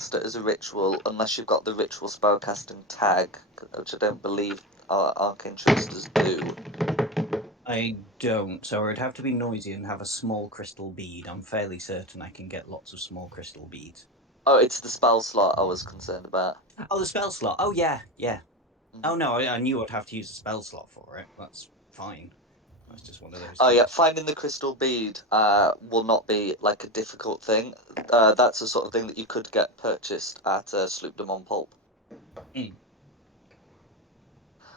it as a ritual unless you've got the ritual spellcasting tag, which I don't believe our arcane tricksters do. I don't, so it would have to be noisy and have a small crystal bead. I'm fairly certain I can get lots of small crystal beads. Oh, it's the spell slot I was concerned about. Oh, the spell slot. Oh, yeah, yeah. Oh, Mhm. no, I knew I'd have to use a spell slot for it. That's fine. That's just one of those Oh yeah, things. finding the crystal bead will not be like a difficult thing. That's the sort of thing that you could get purchased at Sloop de Montpulp. Mm.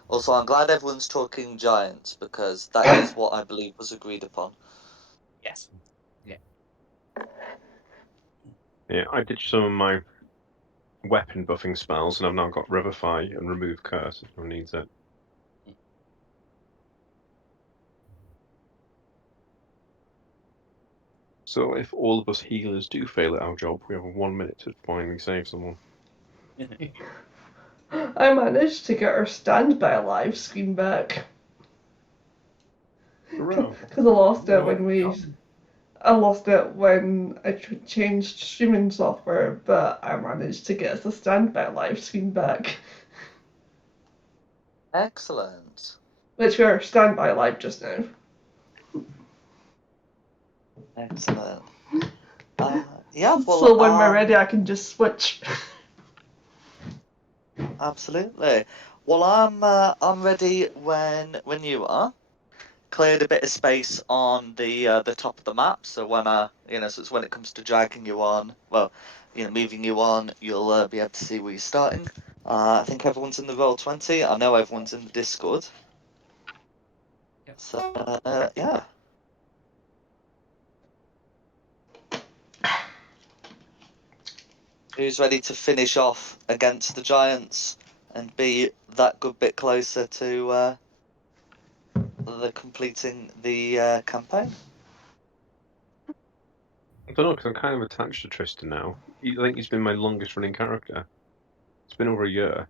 Also, I'm glad everyone's talking giants because that is what I believe was agreed upon. Yes. Yeah. Yeah, I ditched some of my weapon buffing spells, and I've now got Revivify and Remove Curse if no one needs it. So if all of us healers do fail at our job, we have 1 minute to finally save someone. I managed to get our standby live stream back. Hurrah! Because I lost it Well when we. done. I lost it when I changed streaming software, but I managed to get the standby live stream back. Excellent. Which we are standby live just now. Excellent. Yeah, So well, when we're ready, I can just switch. absolutely. Well, I'm ready when you are. Cleared a bit of space on the top of the map, so when so it's when it comes to dragging you on, well, moving you on, you'll be able to see where you're starting. I think everyone's in the Roll20. I know everyone's in the Discord. Yep. So yeah. Who's ready to finish off against the Giants and be that good bit closer to the completing the campaign? I don't know, because I'm kind of attached to Tristan now. I think he's been my longest running character. It's been over a year.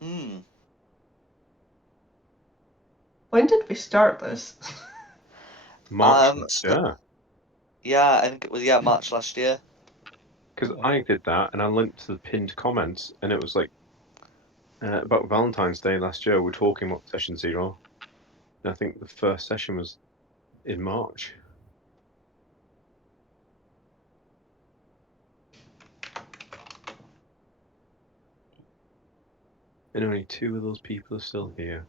Hmm. When did we start this? March last So, year. yeah, I think it was March last year. Because I did that, and I linked to the pinned comments, and it was like about Valentine's Day last year. We're talking about session 0. And I think the first session was in March. And only 2 of those people are still here.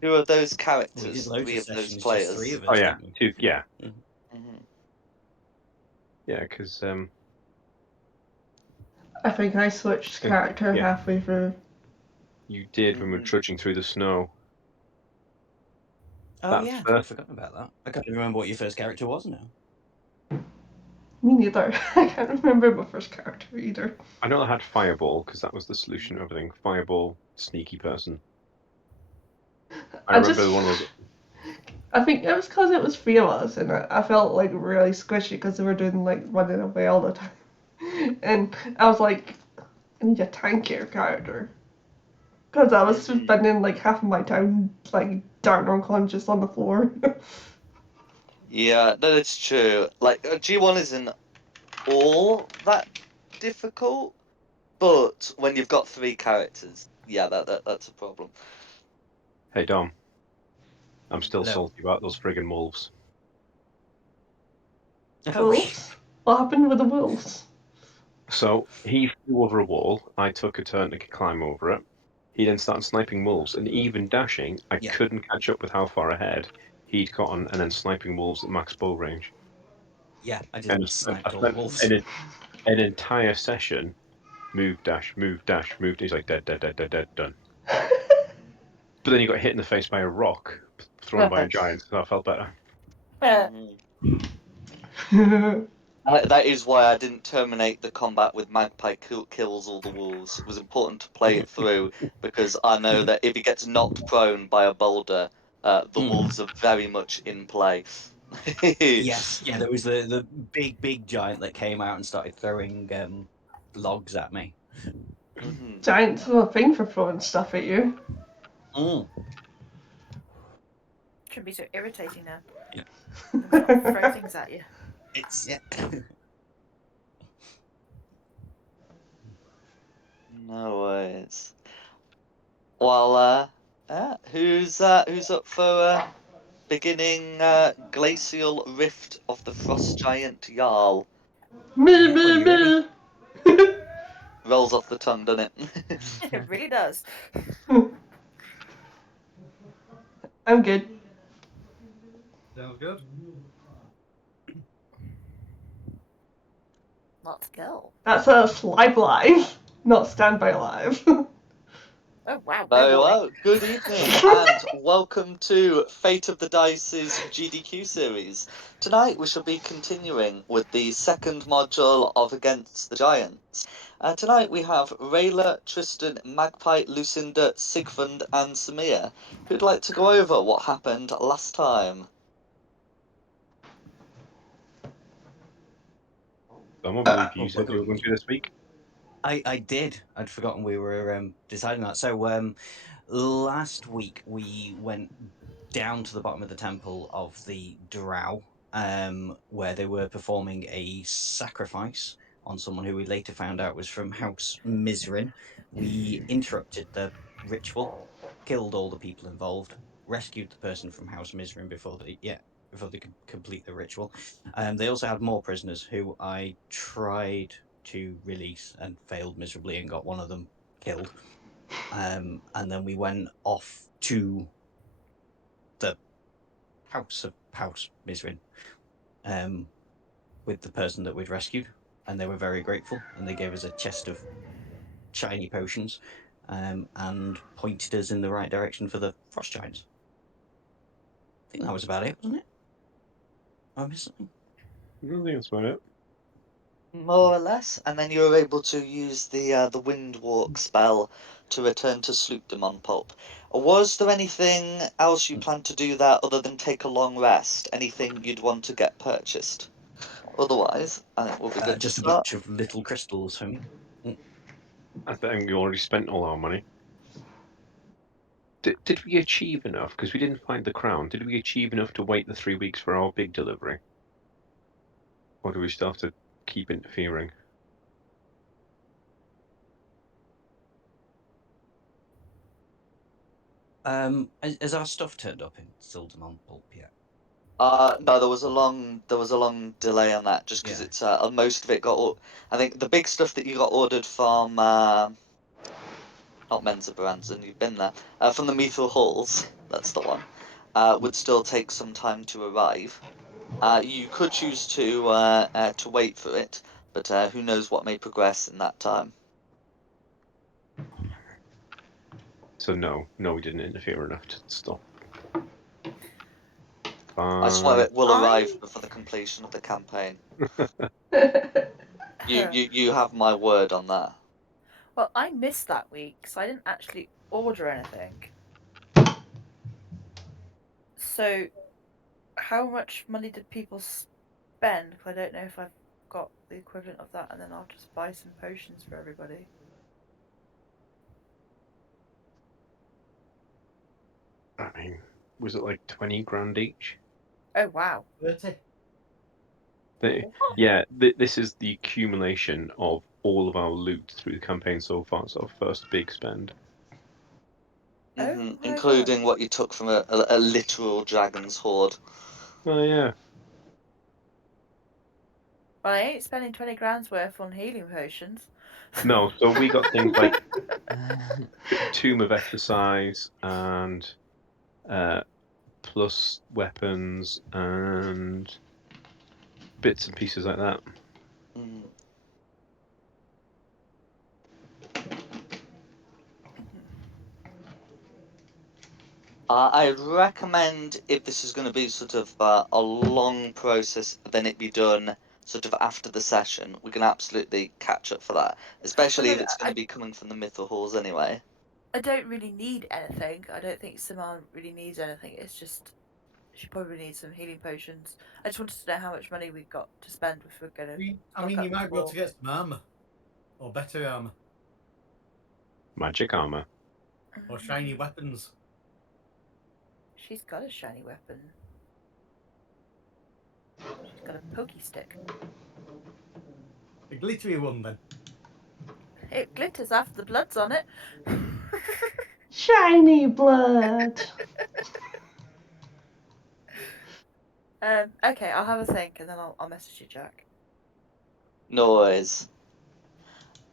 Who are those We did characters? loads 3 of of those sessions, just 3 players. of Oh us, yeah, didn't we? 2. Yeah, Mhm. yeah, because I think I switched character yeah, halfway through. you did when we were Mhm. trudging through the snow. Oh, That yeah, I'd first, forgotten about that. I can't even remember what your first character was now. Me neither. I can't remember my first character either. I know I had Fireball because that was the solution to everything. Fireball, sneaky person. I I remember just. one of those. I think it was because it was 3 of us, and I felt like really squishy because they were doing like running away all the time. And I was like, I need a tankier character. Because I was Mhm. spending like half of my time like dark unconscious on the floor. Yeah, no, it's true. Like G1 isn't all that difficult, but when you've got 3 characters, yeah, that's a problem. Hey Dom, I'm still Hello. salty about those friggin' wolves. Oh, Wolves? What happened with the wolves? So he flew over a wall. I took a turn to climb over it. He then started sniping wolves, and even dashing, I yeah. couldn't catch up with how far ahead he'd gotten, and then sniping wolves at max bow range. Yeah, I And just I sniped all the spent wolves. an entire session move, dash, move, dash, move. He's like dead, dead, dead, dead, dead, done. But then he got hit in the face by a rock thrown by a giant, so that felt better. Mhm. That is why I didn't terminate the combat with Magpie kills all the wolves. It was important to play it through because I know that if he gets knocked prone by a boulder, the wolves are very much in play. Yes, yeah, there was the big giant that came out and started throwing logs at me. Mhm. Giants have a thing for throwing stuff at you. Mm. Shouldn't be so irritating now. Yeah. They'll start throw things at you. It's yeah. No worries. Well, who's up for beginning Glacial Rift of the Frost Giant Jarl? Me, Yeah, when me, you're ready. me. Rolls off the tongue, doesn't it? It really does. I'm good. Sounds good. Let's go. That's a live, not standby live. Oh wow, no Very warning. well. Good evening, and welcome to Fate of the Dice's GDQ series. Tonight we shall be continuing with the second module of Against the Giants. Tonight we have Rayla, Tristan, Magpie, Lucinda, Sigfund, and Samir, who'd like to go over what happened last time. Dom, I believe you Oh, said you were going to this week. I did. I'd forgotten we were deciding that. So last week we went down to the bottom of the temple of the Drow, where they were performing a sacrifice on someone who we later found out was from House Mizrin. We interrupted the ritual, killed all the people involved, rescued the person from House Mizrin before they could complete the ritual. They also had more prisoners who I tried to release and failed miserably and got one of them killed. And then we went off to the House Mizrin with the person that we'd rescued, and they were very grateful, and they gave us a chest of shiny potions and pointed us in the right direction for the frost giants. I think that was about it, wasn't it? I missed something. I don't think that's about it. More or less, and then you were able to use the wind walk spell to return to Sloopdemon Pulp. Was there anything else you planned to do there other than take a long rest? Anything you'd want to get purchased? Otherwise, I think we'll be good to Just a start. bunch of little crystals, homie. I think we already spent all our money. Did we achieve enough? Because we didn't find the crown. Did we achieve enough to wait the 3 weeks for our big delivery? Or do we still have to keep interfering? Has our stuff turned up in Sildermon Pulp yet? No, there was a long delay on that just because Yeah. it's most of it got. I think the big stuff that you got ordered from not Mensa Baranzan, you've been there from the Methil Halls. That's the one. Would still take some time to arrive. You could choose to wait for it, but who knows what may progress in that time. So no, we didn't interfere enough to stop. I swear Fine. it will I- arrive before the completion of the campaign. You have my word on that. Well, I missed that week, so I didn't actually order anything. So, how much money did people spend? Because I don't know if I've got the equivalent of that, and then I'll just buy some potions for everybody. I mean, was it like 20 grand each? Oh wow! 30. Yeah, this is the accumulation of all of our loot through the campaign so far. It's our first big spend. Oh my Including what you took from a literal dragon's hoard. Oh yeah. Well, I ain't spending 20 grand's worth on healing potions. No, so we got things like Tomb of Exercise and plus weapons and bits and pieces like that. Mm. I'd recommend if this is going to be sort of a long process, then it be done sort of after the session. We can absolutely catch up for that, especially Well, if no, it's going to be coming from the Mythal Halls anyway. I don't really need anything. I don't think Simone really needs anything. It's just she probably needs some healing potions. I just wanted to know how much money we got to spend if we're going to. I mean, you might be able to get some armor. Or better armor. Magic armor. Or shiny weapons. She's got a shiny weapon. She's got a pokey stick. A glittery one then. It glitters after the blood's on it. Shiny blood. Okay, I'll have a think and then I'll message you, Jack. Noise.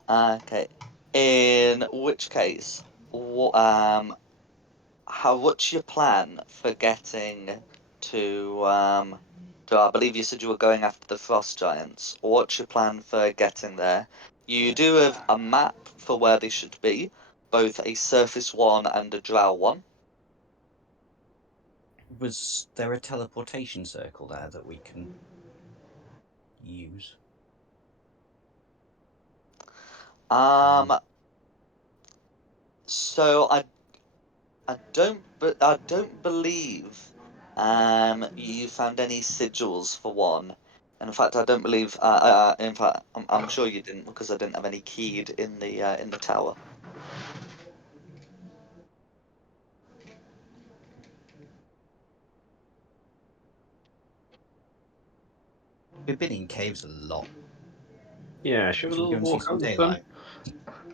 Okay. In which case, what's your plan for getting to I believe you said you were going after the frost giants. What's your plan for getting there? You do have a map for where they should be, both a surface one and a drow one. Was there a teleportation circle there that we can use? So I don't believe you found any sigils for one. And in fact, I don't believe. In fact, I'm sure you didn't because I didn't have any keyed in the tower. We've been in caves a lot. Yeah, should we Should have we a go little and see walk out some in the sun? daylight?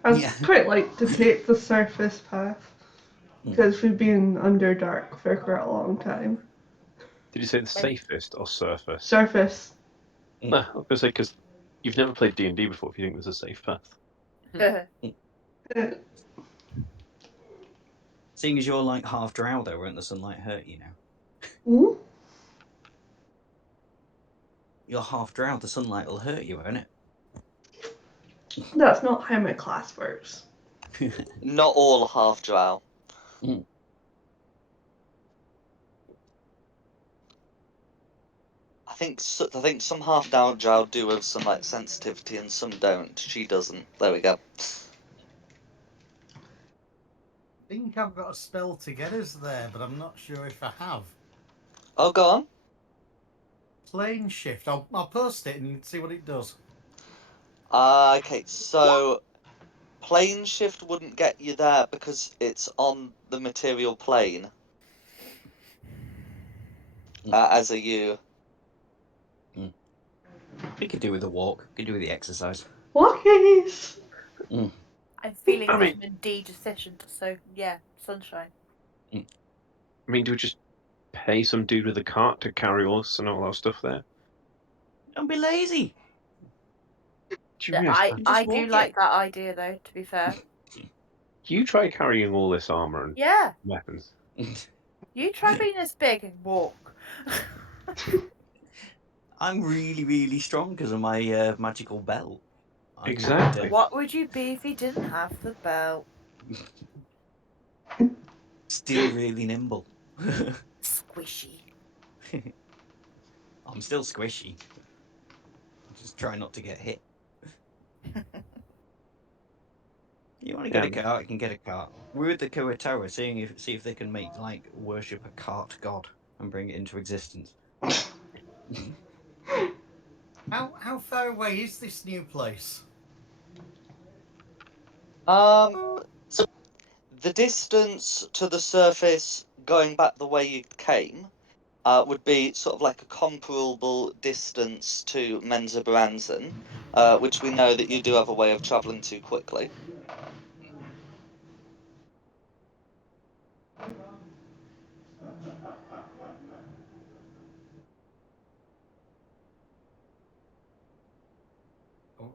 I'd Yeah. quite like to take the surface path because we've been under dark for quite a long time. Did you say the safest or surface? Surface. No, I was gonna say because you've never played D&D before. If you think there's a safe path, Uh, Seeing as you're like half drow, though, won't the sunlight hurt you now? hmm? You're half drow, the sunlight will hurt you, won't That's not how my class works. it? Not all half drow. I think some half drow do have some like sensitivity and some don't. She doesn't. There we go. I think I've got a spell to get us there, but I'm not sure if I have. Oh, go on. Plane shift. I'll post it and see what it does. Okay, so plane shift wouldn't get you there because it's on the material plane as a you. We could do with a walk. Could do with the exercise. Walkies! I'm feeling I mean- vitamin D deficient, so yeah, sunshine. I mean, do we just pay some dude with a cart to carry us and all that stuff there? Don't be lazy. Jeez, I Just do walk like it. that idea though, to be fair. you try carrying all this armor and Yeah, weapons. you try being this big and walk. I'm really, really strong because of my magical belt. I Exactly. What would you be if you didn't have the belt? Still really nimble. Squishy. I'm still squishy. Just try not to get hit. You want to get a cart? You can get a cart. We're at the Koa Tower, see if they can make like worship a cart god and bring it into existence. How far away is this new place? So the distance to the surface going back the way you came would be sort of like a comparable distance to Menza Baranzan, which we know that you do have a way of travelling to quickly.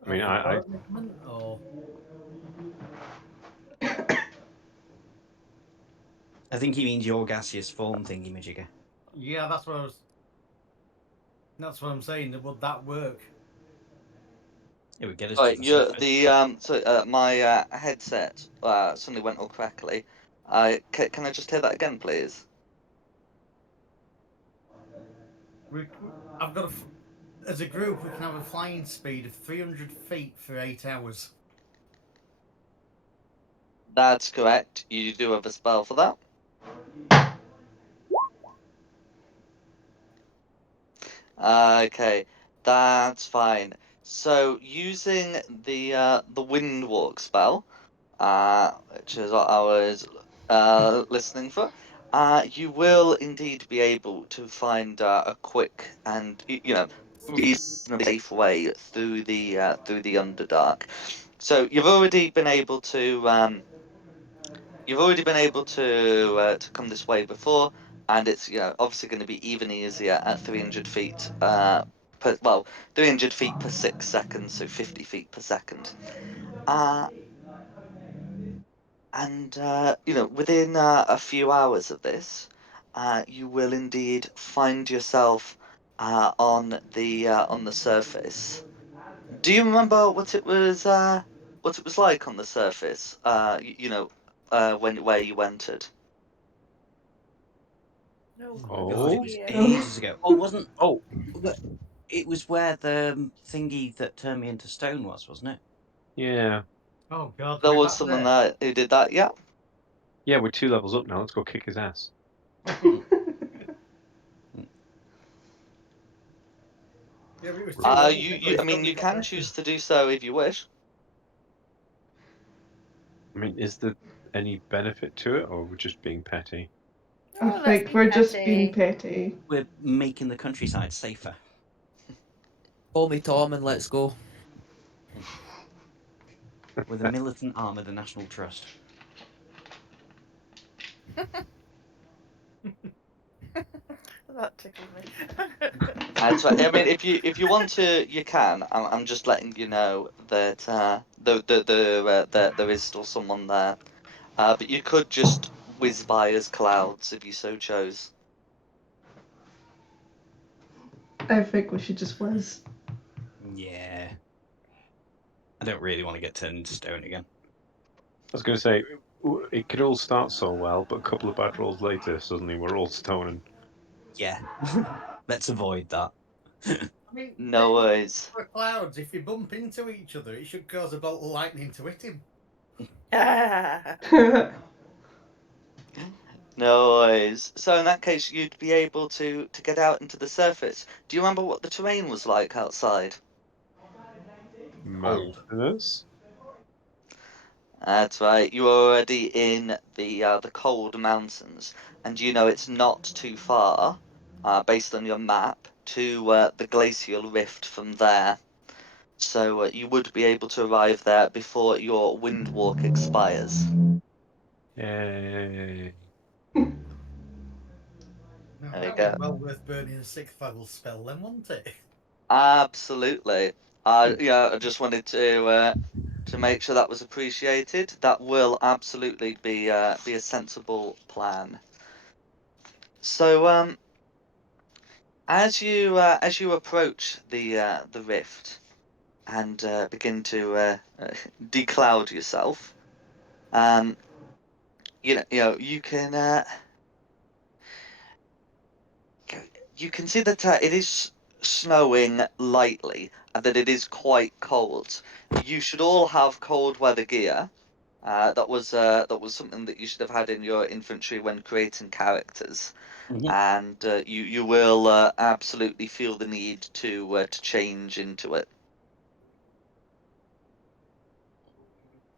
I mean, Have you I got movement or I think he means your gaseous form thingy, Majigger. yeah, that's what I was. That's what I'm saying. Would that work? It would get us to Right, the you're surface. my headset suddenly went all crackly. Can I just hear that again, please? I've got as a group, we can have a flying speed of 300 feet for 8 hours. That's correct. You do have a spell for that. Okay, that's fine. So using the wind walk spell, which is what I was listening for, You will indeed be able to find a quick and reasonably safe way through the Underdark. So you've already been able to come this way before, and it's obviously going to be even easier at 300 feet 300 feet per 6 seconds, so 50 feet per second. And within a few hours of this, you will indeed find yourself on the surface. Do you remember what it was like on the surface? Where you entered. No, Oh good God, it Oh, was idea. ages ago. Oh, wasn't? Oh, it was where the thingy that turned me into stone wasn't it? yeah. Oh God, There we're was back someone there. there who did that. Yeah. Yeah, we're 2 levels up now. Let's go kick his ass. Yeah, we was 2 Right. levels. I mean, you can choose to do so if you wish. I mean, is there any benefit to it, or we're just being petty? I Oh, let's think be we're just being petty. petty. We're making the countryside safer. Call me Tom and let's go. We're the militant arm of the National Trust. That tickled me. That's right. I mean, if you want to, you can. I'm just letting you know that there is still someone there. But you could just whiz by as clouds if you so chose. I think we should just whiz. Yeah. I don't really want to get turned into stone again. I was going to say, it could all start so well, but a couple of bad rolls later, suddenly we're all stoning. Yeah. Let's avoid that. I mean, No worries. for clouds, if you bump into each other, it should cause a bolt of lightning to hit him. No worries. So in that case, you'd be able to get out into the surface. Do you remember what the terrain was like outside? Mountainous? That's right. You're already in the cold mountains, and you know it's not too far, based on your map, to the glacial rift from there. So you would be able to arrive there before your wind walk expires. Yay. Now, There you that was go. well worth burning a 6th level spell then, wasn't it? Absolutely. I just wanted to make sure that was appreciated. That will absolutely be a sensible plan. So as you approach the rift and begin to decloud yourself, um, you can you can see that it is snowing lightly and that it is quite cold. You should all have cold weather gear. That was something that you should have had in your infantry when creating characters, Mhm. and you will absolutely feel the need to change into it.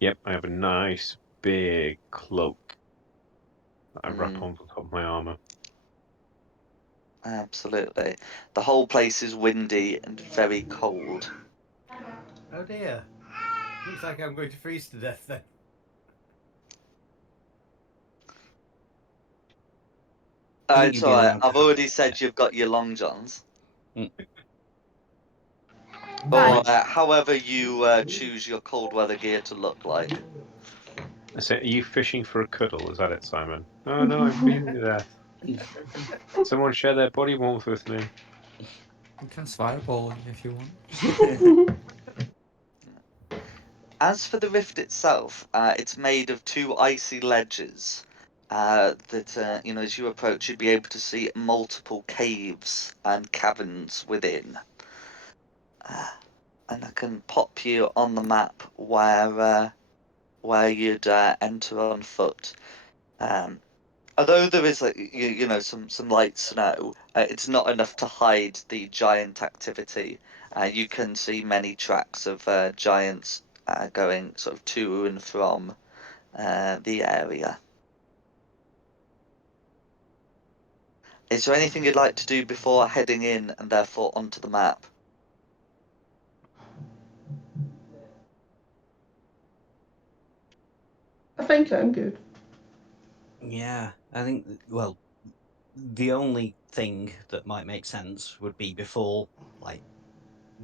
Yep, I have a nice big cloak that I wrap Mm, on the top of my armor. absolutely, the whole place is windy and very cold. Oh dear. Looks like I'm going to freeze to death then. I think It's you'd be alright. allowed to I've have already it. said you've got your long johns, Mm. or Fine. however you choose your cold weather gear to look like. I say, are you fishing for a cuddle? Is that it, Simon? Oh no, I'm freezing to death. Someone share their body warmth with me. You can fireball if you want. As for the rift itself, it's made of two icy ledges that, as you approach, you'd be able to see multiple caves and caverns within. And I can pop you on the map where you'd enter on foot. Um, Although there is like some light snow, it's not enough to hide the giant activity. You can see many tracks of giants going sort of to and from the area. Is there anything you'd like to do before heading in and therefore onto the map? I think I'm good. Yeah, I think, well, the only thing that might make sense would be before, like,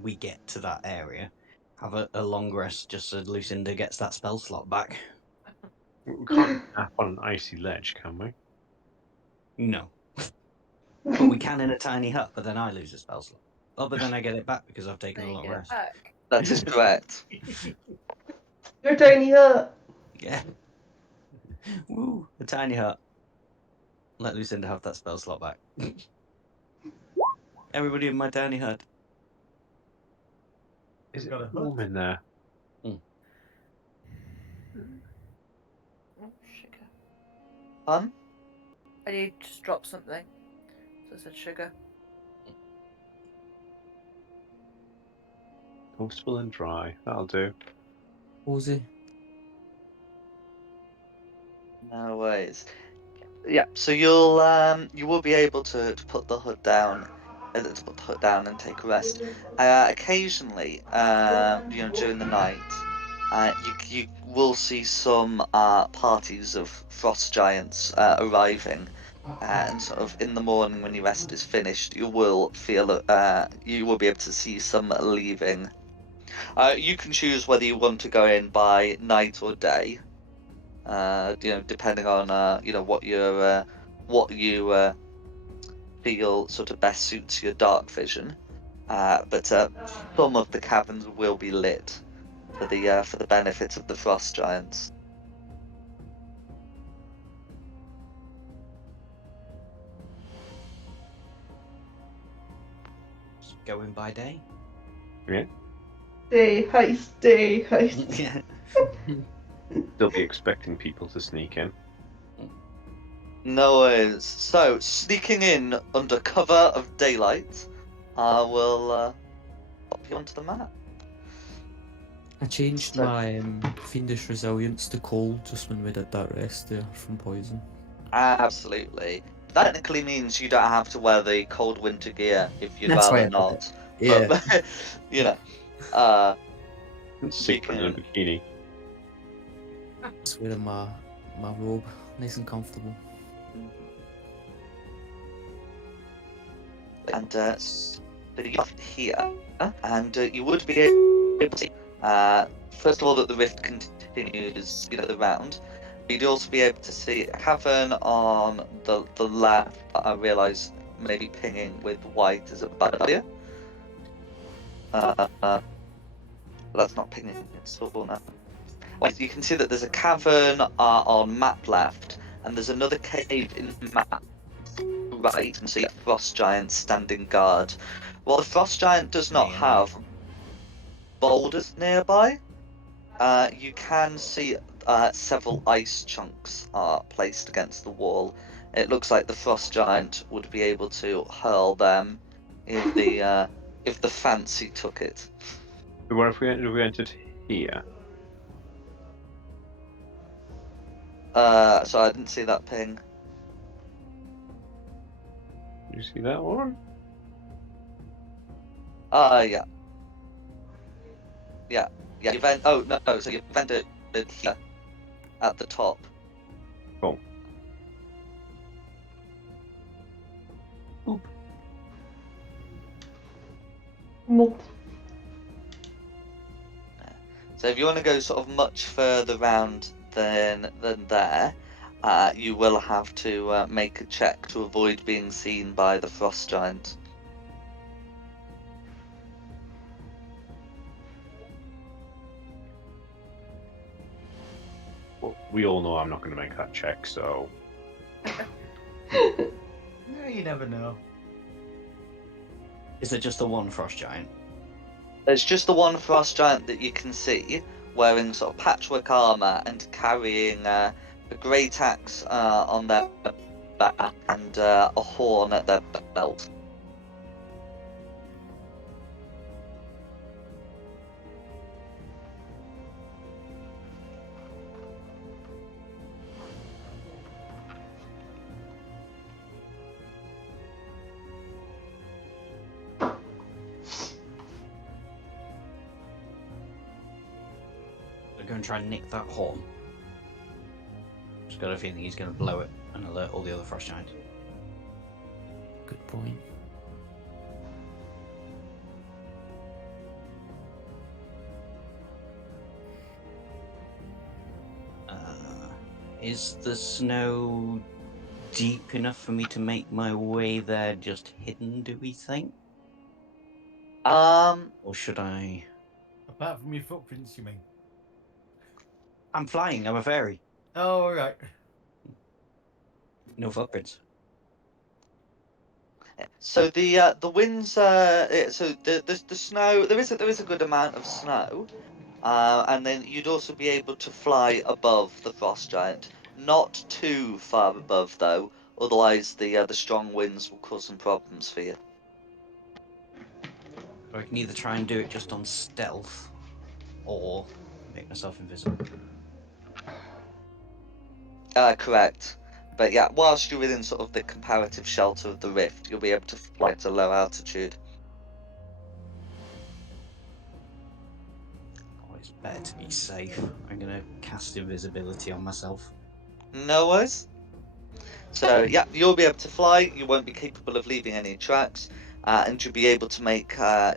we get to that area, have a long rest just so Lucinda gets that spell slot back. We can't nap on an icy ledge, can we? No. But we can in a tiny hut, but then I lose a spell slot. Oh, but then I get it back because I've taken Then a you long get it rest. back. That is correct. Your tiny hut. Yeah. Woo, a tiny hut. Let Lucinda have that spell slot back. Everybody in my tiny hut. Is it Got a hut? warm in there? Oh, sugar. Fun? I need to just drop something. So I said sugar. Comfortable and dry. That'll do. Cozy. No worries. Yeah, so you will be able to put the hood down, and take a rest. Occasionally, during the night, you will see some parties of frost giants arriving, and sort of in the morning when your rest is finished, you will you will be able to see some leaving. You can choose whether you want to go in by night or day. Depending on what you feel sort of best suits your dark vision. But some of the caverns will be lit for the benefit of the frost giants. Going by day. Yeah. Day heist. Yeah. They'll be expecting people to sneak in. No worries. So sneaking in under cover of daylight, I will pop you onto the map. I changed So- my fiendish resilience to cold just when we did that rest there from poison. Absolutely. That technically means you don't have to wear the cold winter gear if you'd That's why rather I did it. not. Yeah. But you know, uh, Secret in a bikini. Just wearing my robe, nice and comfortable. and so you're here, and you would be able to see, first of all, that the rift continues, the round. You'd also be able to see a cavern on the left. I realise maybe pinging with white is a bad idea. But that's not pinging, it's all now. Well, you can see that there's a cavern on map left, and there's another cave in map right, and see a frost giant standing guard. While the frost giant does not have boulders nearby, you can see several ice chunks are placed against the wall. It looks like the frost giant would be able to hurl them if the fancy took it. Where if we entered here? So I didn't see that ping. You see that one? Yeah. Event. Oh no. So you entered here at the top. Cool. Nope. So if you want to go sort of much further round than there, you will have to make a check to avoid being seen by the frost giant. Well, we all know I'm not going to make that check, so Yeah, you never know. Is it just the one frost giant? There's just the one frost giant that you can see, wearing sort of patchwork armor and carrying a great axe on their back and a horn at their belt. go and try and nick that horn. Just got a feeling he's going to blow it and alert all the other frost giants. Good point. Is the snow deep enough for me to make my way there just hidden, do we think? Or should I... Apart from your footprints, you mean? I'm flying, I'm a fairy. Oh, all right. No footprints. So the winds, so the snow, there is a good amount of snow, and then you'd also be able to fly above the frost giant, not too far above though, otherwise the strong winds will cause some problems for you. I can either try and do it just on stealth, or make myself invisible. Correct. But yeah, whilst you're within sort of the comparative shelter of the rift, you'll be able to fly at a low altitude. Oh, it's better to be safe. I'm going to cast invisibility on myself. No worries. So yeah, you'll be able to fly. You won't be capable of leaving any tracks, and you'll be able to make a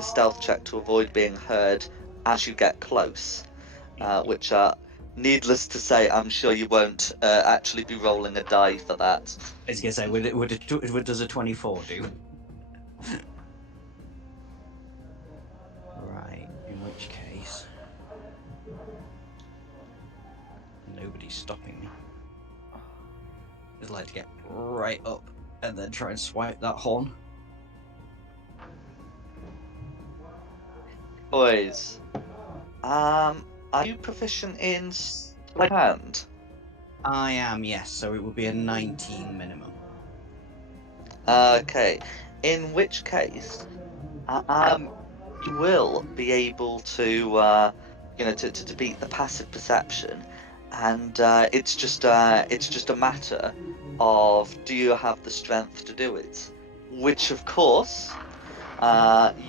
stealth check to avoid being heard as you get close. Which, needless to say, I'm sure you won't actually be rolling a die for that. I was going to say, what does a 24 do? Right, in which case... Nobody's stopping me. I'd like to get right up and then try and swipe that horn. Boys, are you proficient in sleight of hand? I am, yes, so it would be a 19 minimum. Okay, in which case, you will be able to, to beat the passive perception, and it's just a matter of do you have the strength to do it, which of course,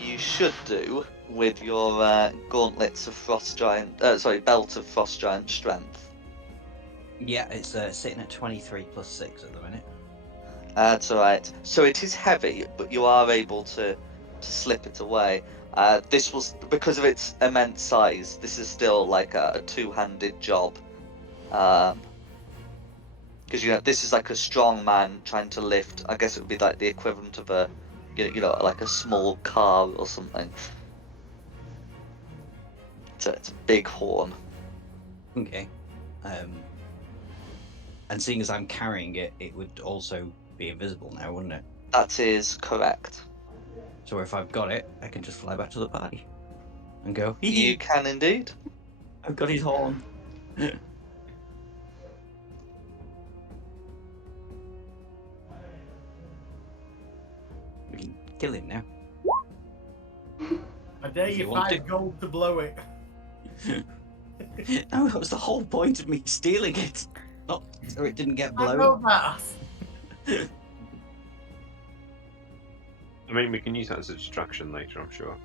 you should do with your gauntlets of frost giant, belt of frost giant strength. Yeah, it's sitting at 23 plus 6 at the minute. That's alright. So it is heavy, but you are able to slip it away. This was because of its immense size. This is still like a two-handed job, because this is like a strong man trying to lift. I guess it would be like the equivalent of a, like a small car or something. It's a big horn. Okay. And seeing as I'm carrying it, it would also be invisible now, wouldn't it? That is correct. So if I've got it, I can just fly back to the party and go, hee You hee, can indeed. I've got his horn. We can kill him now. I dare If you you want 5 gold to blow it. No, that was the whole point of me stealing it. Not so it didn't get I blown. know that. I mean, we can use that as a distraction later, I'm sure.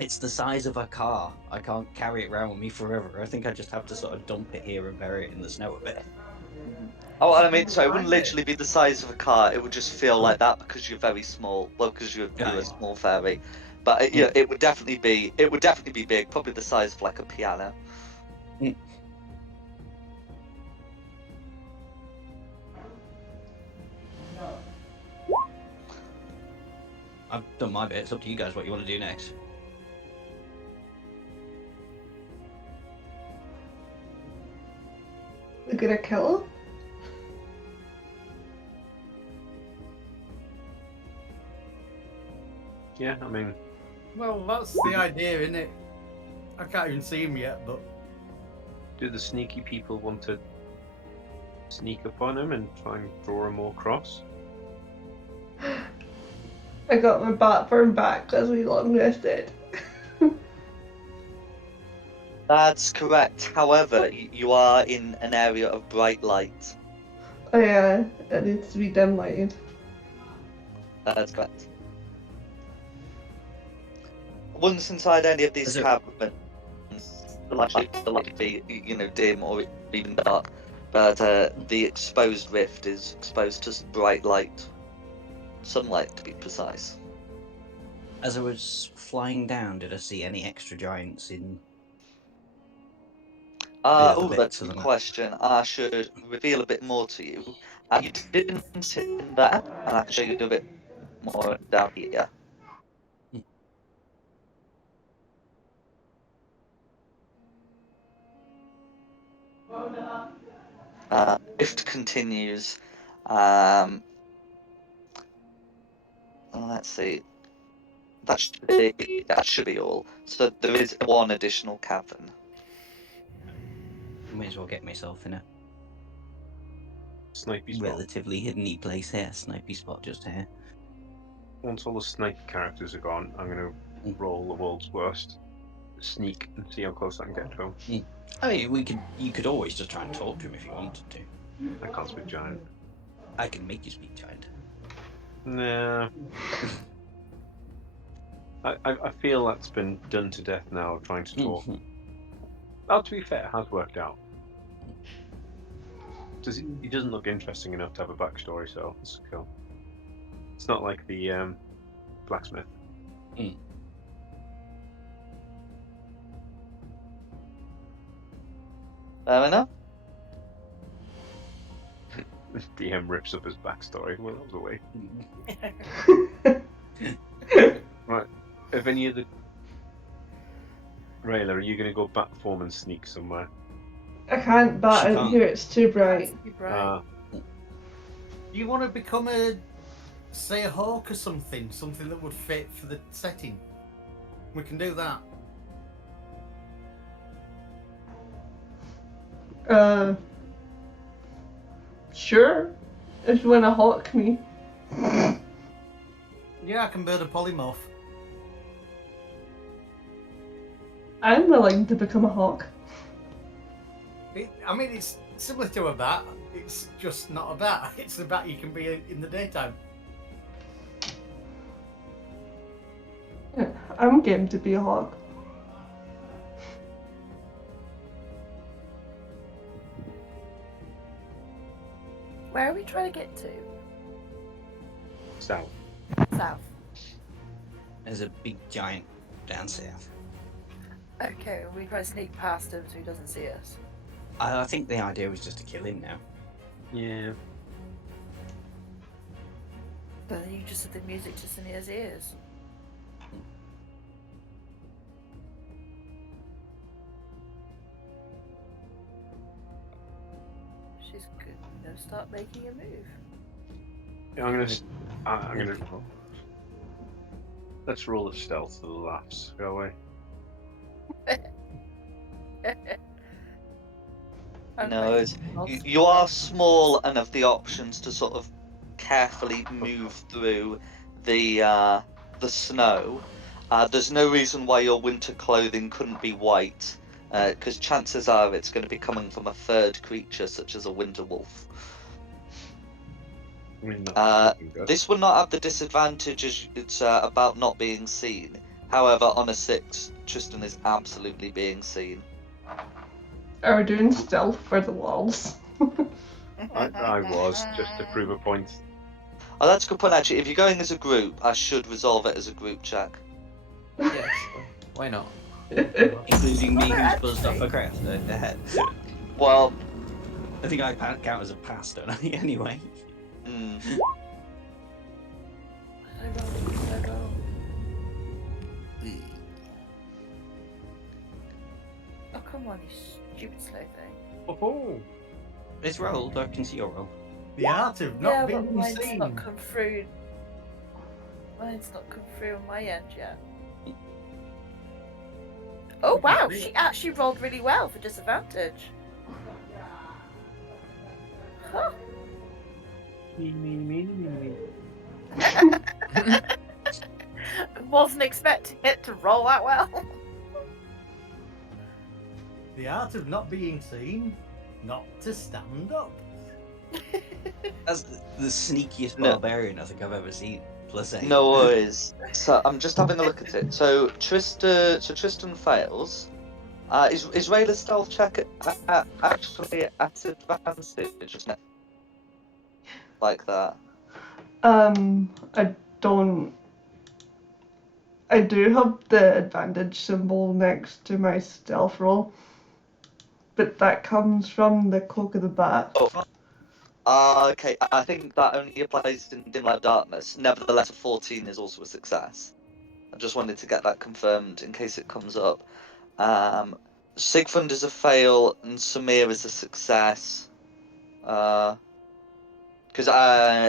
It's the size of a car. I can't carry it around with me forever. I think I just have to sort of dump it here and bury it in the snow a bit. Oh, I mean, so it wouldn't literally be the size of a car. It would just feel like that because you're very small. Well, because you're a small fairy. But it would definitely be big. Probably the size of like a piano. I've done my bit. It's up to you guys what you want to do next. We're gonna kill him? Yeah, I mean... Well, that's the idea, isn't it? I can't even see him yet, but... Do the sneaky people want to sneak up on him and try and draw him more cross? I got my bat burn back as we long rested. That's correct. However, you are in an area of bright light. Oh yeah, it needs to be dim lighted. That's correct. Once inside any of these Is it- cabins, likely to be, dim or even dark, but the exposed rift is exposed to bright light, sunlight to be precise. As I was flying down, did I see any extra giants in the other Oh, bits that's a of good the map? question. I should reveal a bit more to you. You didn't sit in there, and I can show you a bit more down here. Rift continues. Let's see. That should be all. So there is one additional cavern. May as well get myself in a Snipey spot. relatively hidden place here. Snipey spot just here. Once all the sniper characters are gone, I'm going to roll the world's worst sneak and see how close I can get to him. I mean, you could always just try and talk to him if you wanted to. I can't speak giant. I can make you speak giant. Nah. I feel that's been done to death now, trying to talk. Oh, to be fair, it has worked out. He doesn't look interesting enough to have a backstory, so it's cool. It's not like the blacksmith. Fair enough. DM rips up his backstory. Well, that was a way. Right. If any of the Rayla, are you going to go back form and sneak somewhere? I can't bat She out can't. here, it's too bright. It's too bright. You want to become a hawk or something that would fit for the setting. We can do that. Sure. If you wanna hawk me. Yeah, I can build a polymorph. I'm willing to become a hawk. I mean, it's similar to a bat. It's just not a bat. It's a bat you can be in the daytime. I'm game to be a hawk. Where are we trying to get to? South. South. There's a big giant down south. Okay, we try to sneak past him so he doesn't see us. I think the idea was just to kill him now. Yeah. But then you just said the music just in his ears. She's gonna start making a move. Yeah, I'm gonna. Let's roll a stealth for the laughs, shall we? No, you are small and have the options to sort of carefully move through the snow. There's no reason why your winter clothing couldn't be white, because chances are it's going to be coming from a third creature such as a winter wolf. I mean, that's looking good. This will not have the disadvantage as it's about not being seen. However, on a 6, Tristan is absolutely being seen. Are we doing stealth for the walls? I was, just to prove a point. Oh, that's a good point, actually. If you're going as a group, I should resolve it as a group check. Yeah, sure. Why not? Including me, Well, who's buzzed off ahead. Well, I think I count as a pass, don't I? Anyway. I roll. Oh, come on, you stupid slow thing. Oh, It's rolled, I can see your roll. The art of Yeah, not but being mine's seen. not come through. Mine's not come through on my end yet. Oh wow, she actually rolled really well for disadvantage. Huh. Wasn't expecting it to roll that well. The art of not being seen, not to stand up. That's the sneakiest No. barbarian I think I've ever seen. +8. no worries. So I'm just having a look at it. So Tristan fails. Is Rayla's stealth check actually at advantage, isn't it? Like that. I don't. I do have the advantage symbol next to my stealth roll, but that comes from the cloak of the bat. Okay, I think that only applies in dim light darkness. Nevertheless, a 14 is also a success. I just wanted to get that confirmed in case it comes up. Sigfund is a fail and Samir is a success. Because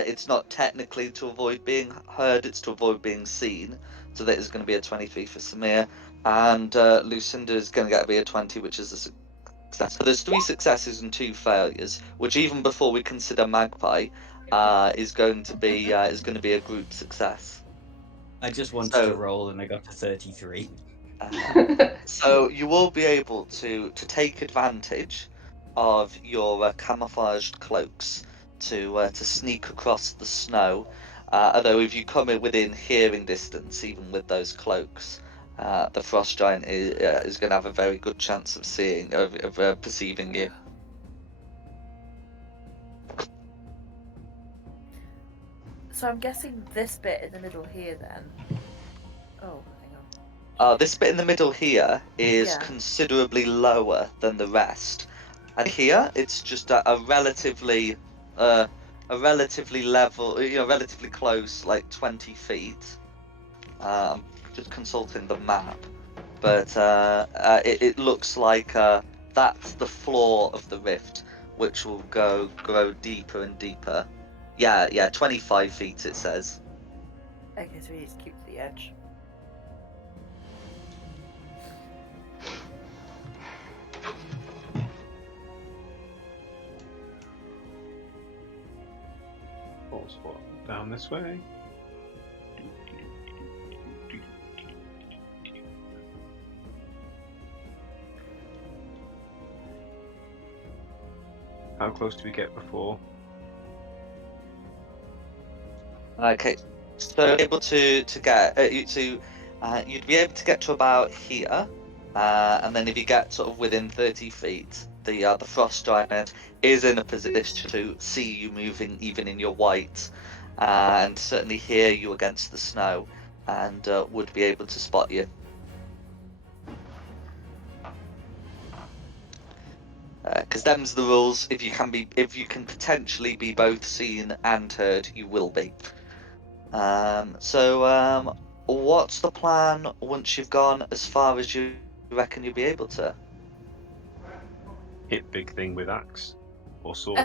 it's not technically to avoid being heard, it's to avoid being seen. So that is going to be a 23 for Samir. And Lucinda is going to be a 20, which is a success. So there's 3 successes and 2 failures, which even before we consider Magpie, is going to be a group success. I just wanted So- to roll and I got to 33. So you will be able to take advantage of your camouflaged cloaks to sneak across the snow. Although if you come in within hearing distance, even with those cloaks, the frost giant is going to have a very good chance of perceiving you. So I'm guessing this bit in the middle here then. Oh, hang on. This bit in the middle here is Yeah. considerably lower than the rest, and here it's just a relatively level, relatively close, like 20 feet. I'm just consulting the map, but it looks like that's the floor of the rift, which will grow deeper and deeper. Yeah, 25 feet it says. Okay, so we need to keep to the edge. Falls down this way. How close do we get before? Okay, so able to get you'd be able to get to about here, and then if you get sort of within 30 feet, the frost giant is in a position to see you moving even in your white, and certainly hear you against the snow, and would be able to spot you. Because them's the rules. If you can potentially be both seen and heard, you will be. So what's the plan once you've gone as far as you reckon you'll be able to? Hit big thing with axe or sword.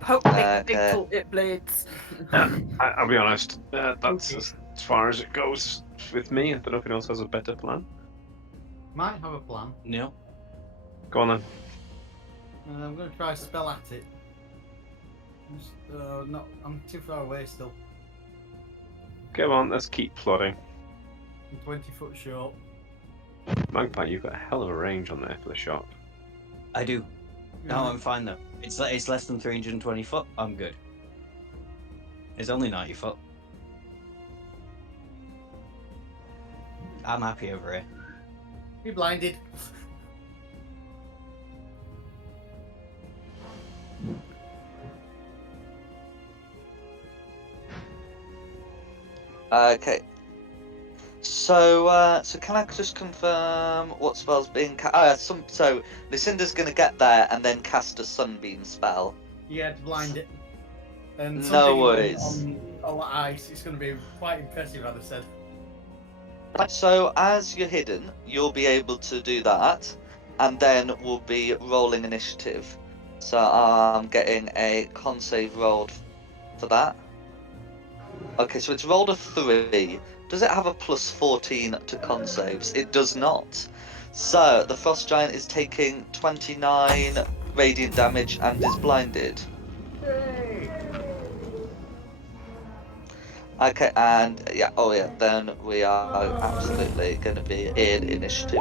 Poke big Okay. till it bleeds. I'll be honest. That's as far as it goes with me. I don't know if anyone else has a better plan. Might have a plan. No. Go on then. I'm going to try spell at it. No, I'm too far away still. Come on, let's keep plodding. I'm 20 foot short. Magpie, you've got a hell of a range on there for the shot. I do. No, I'm fine though. It's less than 320 foot. I'm good. It's only 90 foot. I'm happy over here. Be blinded. Okay. So can I just confirm what spell's being cast? So Lucinda's going to get there and then cast a sunbeam spell. Yeah, to blind it. And No something worries. on a lot of ice. It's going to be quite impressive, I'd have said. So as you're hidden, you'll be able to do that, and then we'll be rolling initiative. So I'm getting a con save rolled for that. Okay, so it's rolled a 3. Does it have a plus 14 to con saves? It does not. So the frost giant is taking 29 radiant damage and is blinded. Yay! Okay, and then we are absolutely going to be in initiative.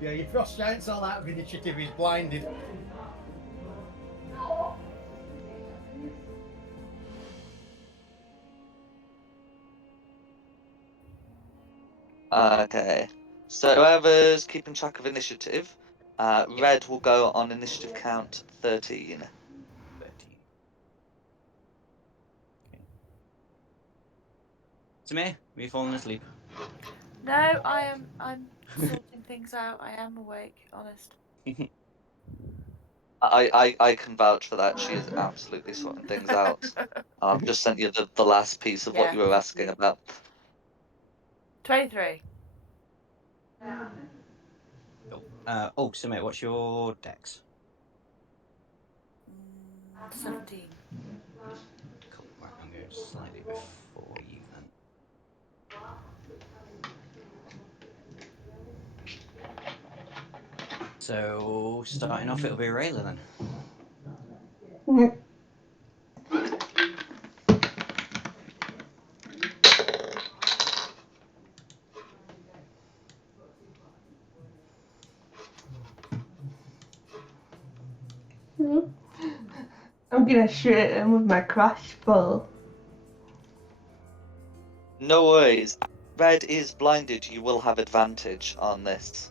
Yeah, your frost giant's all out of initiative. He's blinded. Okay. So whoever's keeping track of initiative, Red will go on initiative count 13. 13. Okay. Samir, have you fallen asleep? No, I'm sorting things out. I am awake, honest. I can vouch for that. She is absolutely sorting things out. I've just sent you the last piece of what Yeah. you were asking about. 23. Cool. Samir, what's your dex? 17. Cool. Right, I'm going slightly before you then. So, starting off, it'll be Rayla then. I'm gonna shoot at him with my crossbow. No worries. Red is blinded. You will have advantage on this.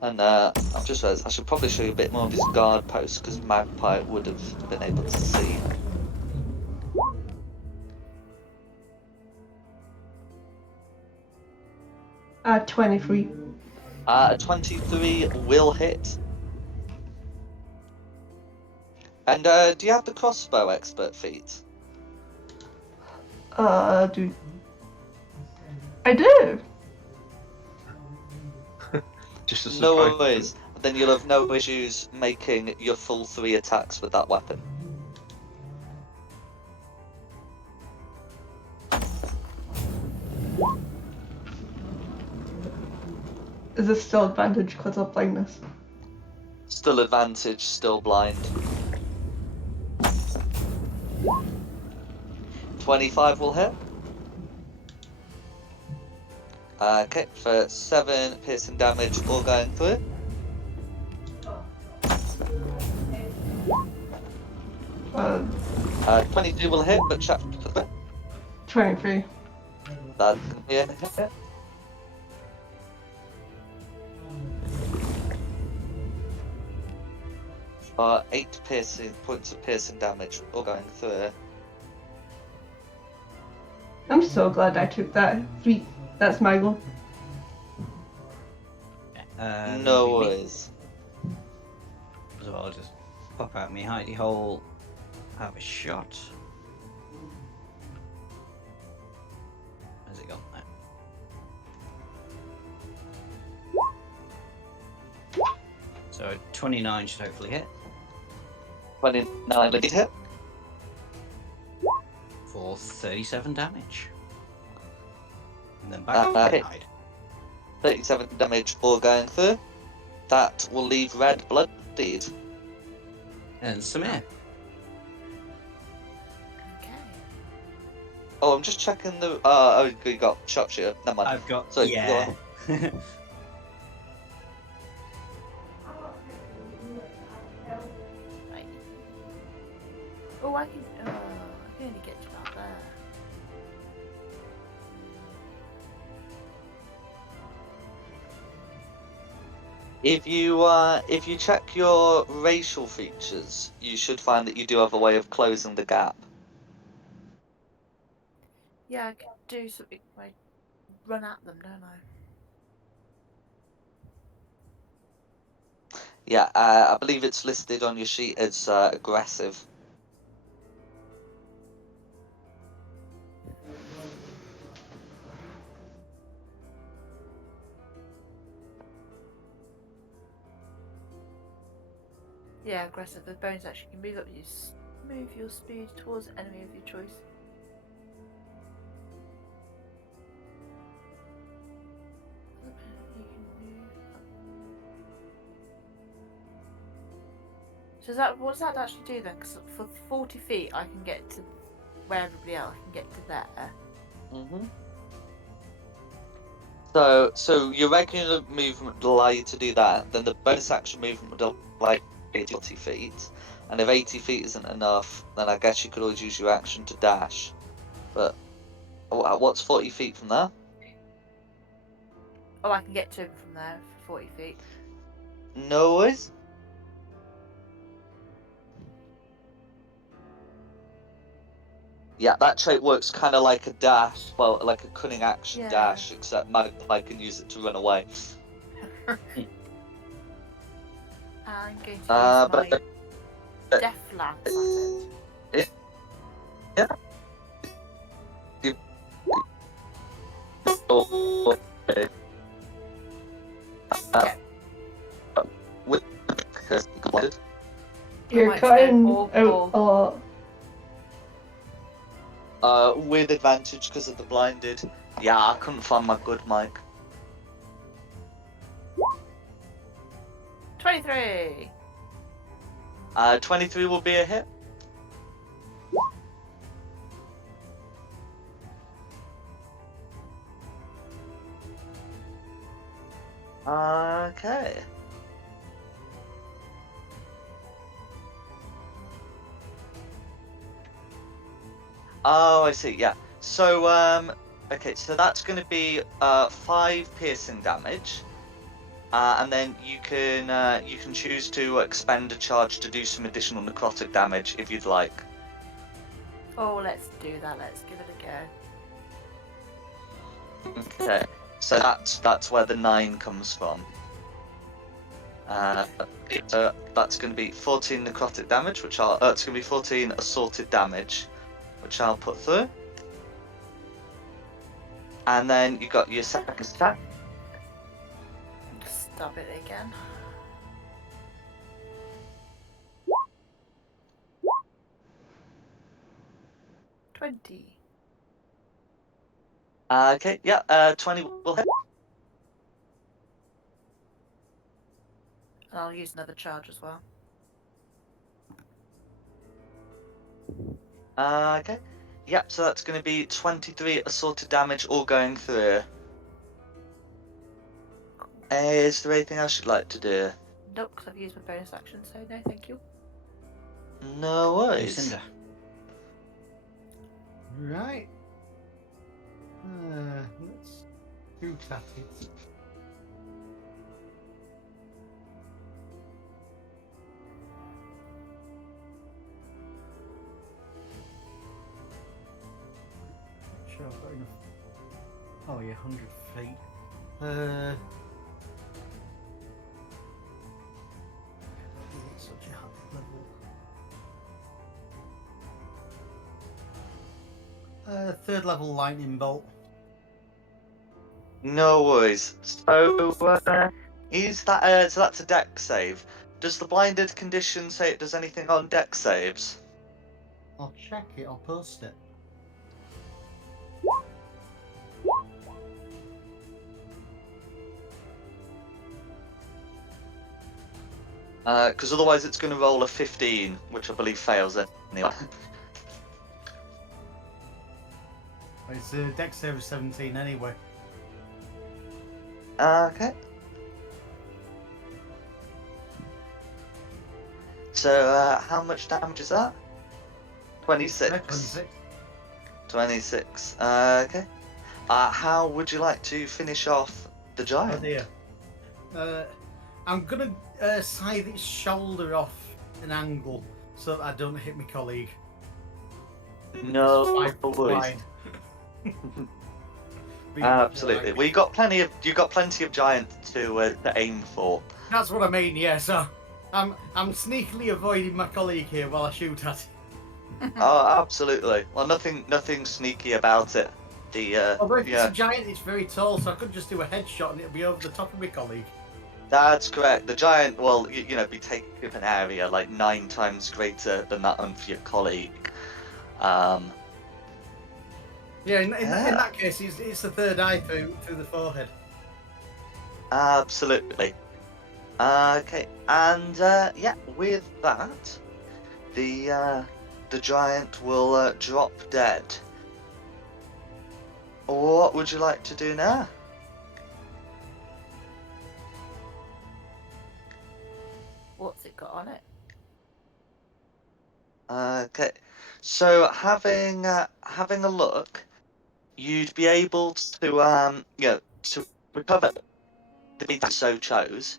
And I've just realized I should probably show you a bit more of his guard post because Magpie would have been able to see. 23. A 23 will hit. And do you have the crossbow expert feat? Dude. I do. Just a No surprise. worries. Then you'll have no issues making your full 3 attacks with that weapon. Is this still advantage because of blindness? Still advantage, still blind. 25 will hit. Okay, for 7 piercing damage, all going through. 22 will hit, but chapter 23. that's gonna be a hit. For 8 points of piercing damage, all going through. I'm so glad I took that. 3. That's my goal. No worries. So I'll just pop out my hidey hole, have a shot. Where's it gone? There. So 29 should hopefully hit 29 will hit. for 37 damage. And then back Okay. to hide. 37 damage, all going through. That will leave Red bloodied. And Samir. Okay. Oh, I'm just checking the. Oh, you got sharpshooter. Never mind. I've got, So, yeah. Right. Oh, I can only get to about there. If you check your racial features, you should find that you do have a way of closing the gap. Yeah, I could do something. I run at them, don't I? Yeah, I believe it's listed on your sheet as aggressive. Yeah, aggressive. The bonus action can move your speed towards an enemy of your choice. You can move up. So what does that actually do then? Because for 40 feet, I can get to where everybody else can get to there. Mhm. So your regular movement will allow you to do that. Then the bonus action movement would allow you to 80 feet. And if 80 feet isn't enough, then I guess you could always use your action to dash. But what's 40 feet from there? Oh, I can get to him from there for 40 feet. No worries. Yeah, that trait works kind of like a dash, well, like a cunning action Yeah. dash, except Magpie can use it to run away. I'm going to use But my Death Lance at it. yeah. Yeah. With You're might cutting stay out or- a lot. with advantage because of the blinded. Yeah, I couldn't find my good mic. 23. 23 will be a hit. Okay. Oh, I see. Yeah. So, okay. So that's going to be 5 piercing damage, and then you can choose to expend a charge to do some additional necrotic damage if you'd like. Oh, let's do that. Let's give it a go. Okay. So that's where the 9 comes from. So that's going to be 14 necrotic damage, which it's going to be 14 assaulted damage, which I'll put through. And then you got your second attack. Stop it again. $20. Okay, yeah, 20 will hit. And I'll use another charge as well. Okay, yeah, so that's going to be 23 assaulted damage all going through. Is there anything else you'd like to do? Nope, because I've used my bonus action, so no, thank you. No worries. Lucinda. Right. Let's shoot at it. Sure, I've got enough. Oh yeah, 100 feet. It's such a high level. Third level lightning bolt. No worries. So, is that so that's a deck save. Does the blinded condition say it does anything on deck saves? I'll check it. I'll post it. Because otherwise it's going to roll a 15, which I believe fails it anyway. It's a dex save of 17 anyway. Okay. So, how much damage is that? 26. 26. 26. Okay. How would you like to finish off the Oh giant? dear. I'm gonna scythe its shoulder off an angle so that I don't hit my colleague. No It's 5 foot worries. wide. Being Absolutely. like- Well, you got plenty of giants to aim for. That's what I mean. Yeah. So I'm sneakily avoiding my colleague here while I shoot at it. Oh, absolutely. Well, nothing sneaky about it. The Although if it's yeah, a giant, it's very tall, so I could just do a headshot and it'll be over the top of my colleague. that's correct. The giant will be taking up an area like 9 times greater than that one for your colleague. Yeah. In that case, it's the third eye through the forehead. Absolutely. Okay, and yeah, with that, the giant will drop dead. What would you like to do now? What's it got on it? Okay, so having a look, you'd be able to to recover the bid so chose.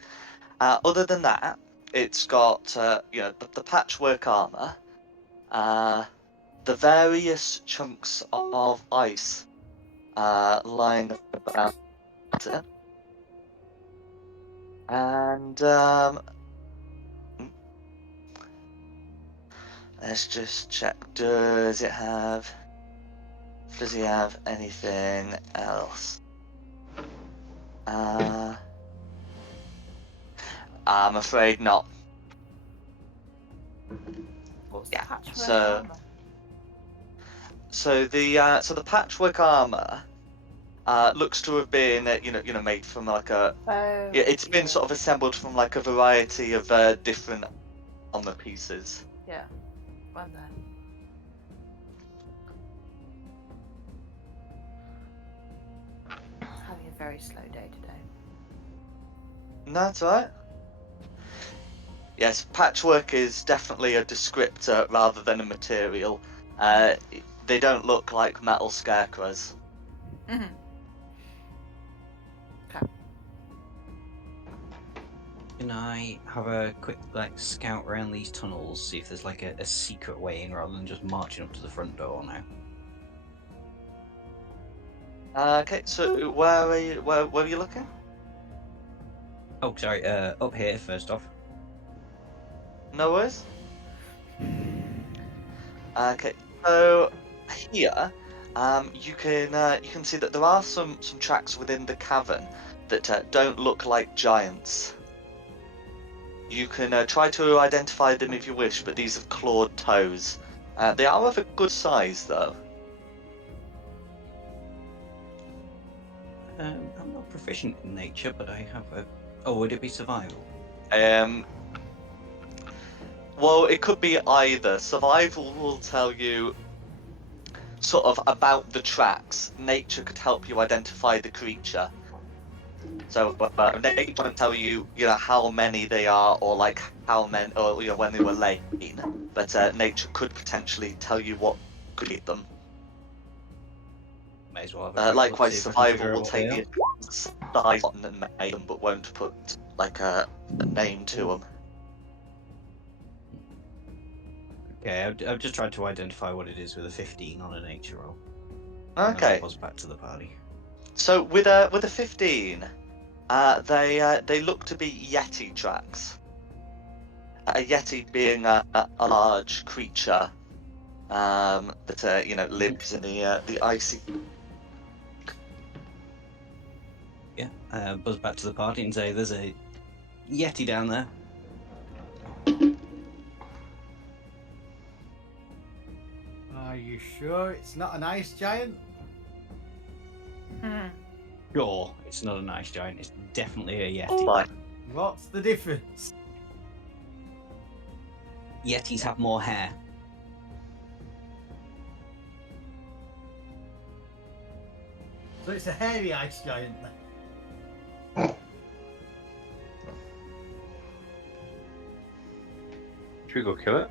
Other than that, it's got the patchwork armor, the various chunks of ice lying about it, and let's just check. Does he have anything else? I'm afraid not. What's the patchwork so- armor? So the patchwork armor looks to have been made from like a Oh, it's been sort of assembled from like a variety of different armor pieces. Yeah, one there. Having a very slow day today. No, that's alright. Yes, patchwork is definitely a descriptor rather than a material. They don't look like metal scarecrows. Mhm. Can I have a quick scout around these tunnels, see if there's like a secret way in rather than just marching up to the front door now? Okay, so where are you? Where are you looking? Oh, sorry. Up here first off. No worries. Okay, so here, you can see that there are some tracks within the cavern that don't look like giants. You can try to identify them if you wish, but these have clawed toes. They are of a good size, though. I'm not proficient in nature, but I have a. Oh, would it be survival? Well, it could be either. Survival will tell you sort of about the tracks. Nature could help you identify the creature. So nature won't tell you, how many they are, or like how many, or when they were laid. But nature could potentially tell you what could eat them. May as well have a quick look, Likewise, see if I can survival figure out will what take they the are. size and make them, but won't put like a name to them. Okay, I've just tried to identify what it is with a 15 on a nature roll. And then Okay, I'll buzz back to the party. so with a 15, they look to be Yeti tracks. A Yeti being a large creature that lives in the icy. Yeah, buzz back to the party and say there's a Yeti down there. Are you sure it's not an ice giant? Hmm. Sure, it's not a nice giant. It's definitely a Yeti. Like, What's the difference? Yetis have more hair. So it's a hairy ice giant then. Should we go kill it?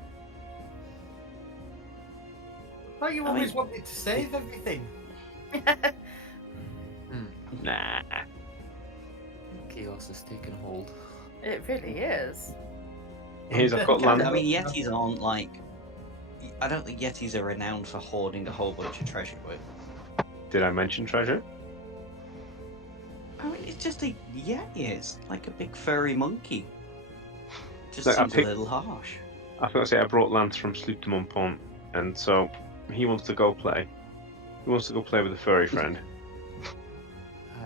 But you I always mean- wanted to save everything. Nah. Chaos is taking hold. It really is. Here's I've got land. I mean, Yetis aren't like. I don't think Yetis are renowned for hoarding a whole bunch of treasure, but. Did I mention treasure? I mean, it's just a Yeti. It's like a big furry monkey. Just Look, I seems picked- a little harsh. I forgot to say I brought Lance from Sloop de Montpont, and so he wants to go play. He wants to go play with a furry friend.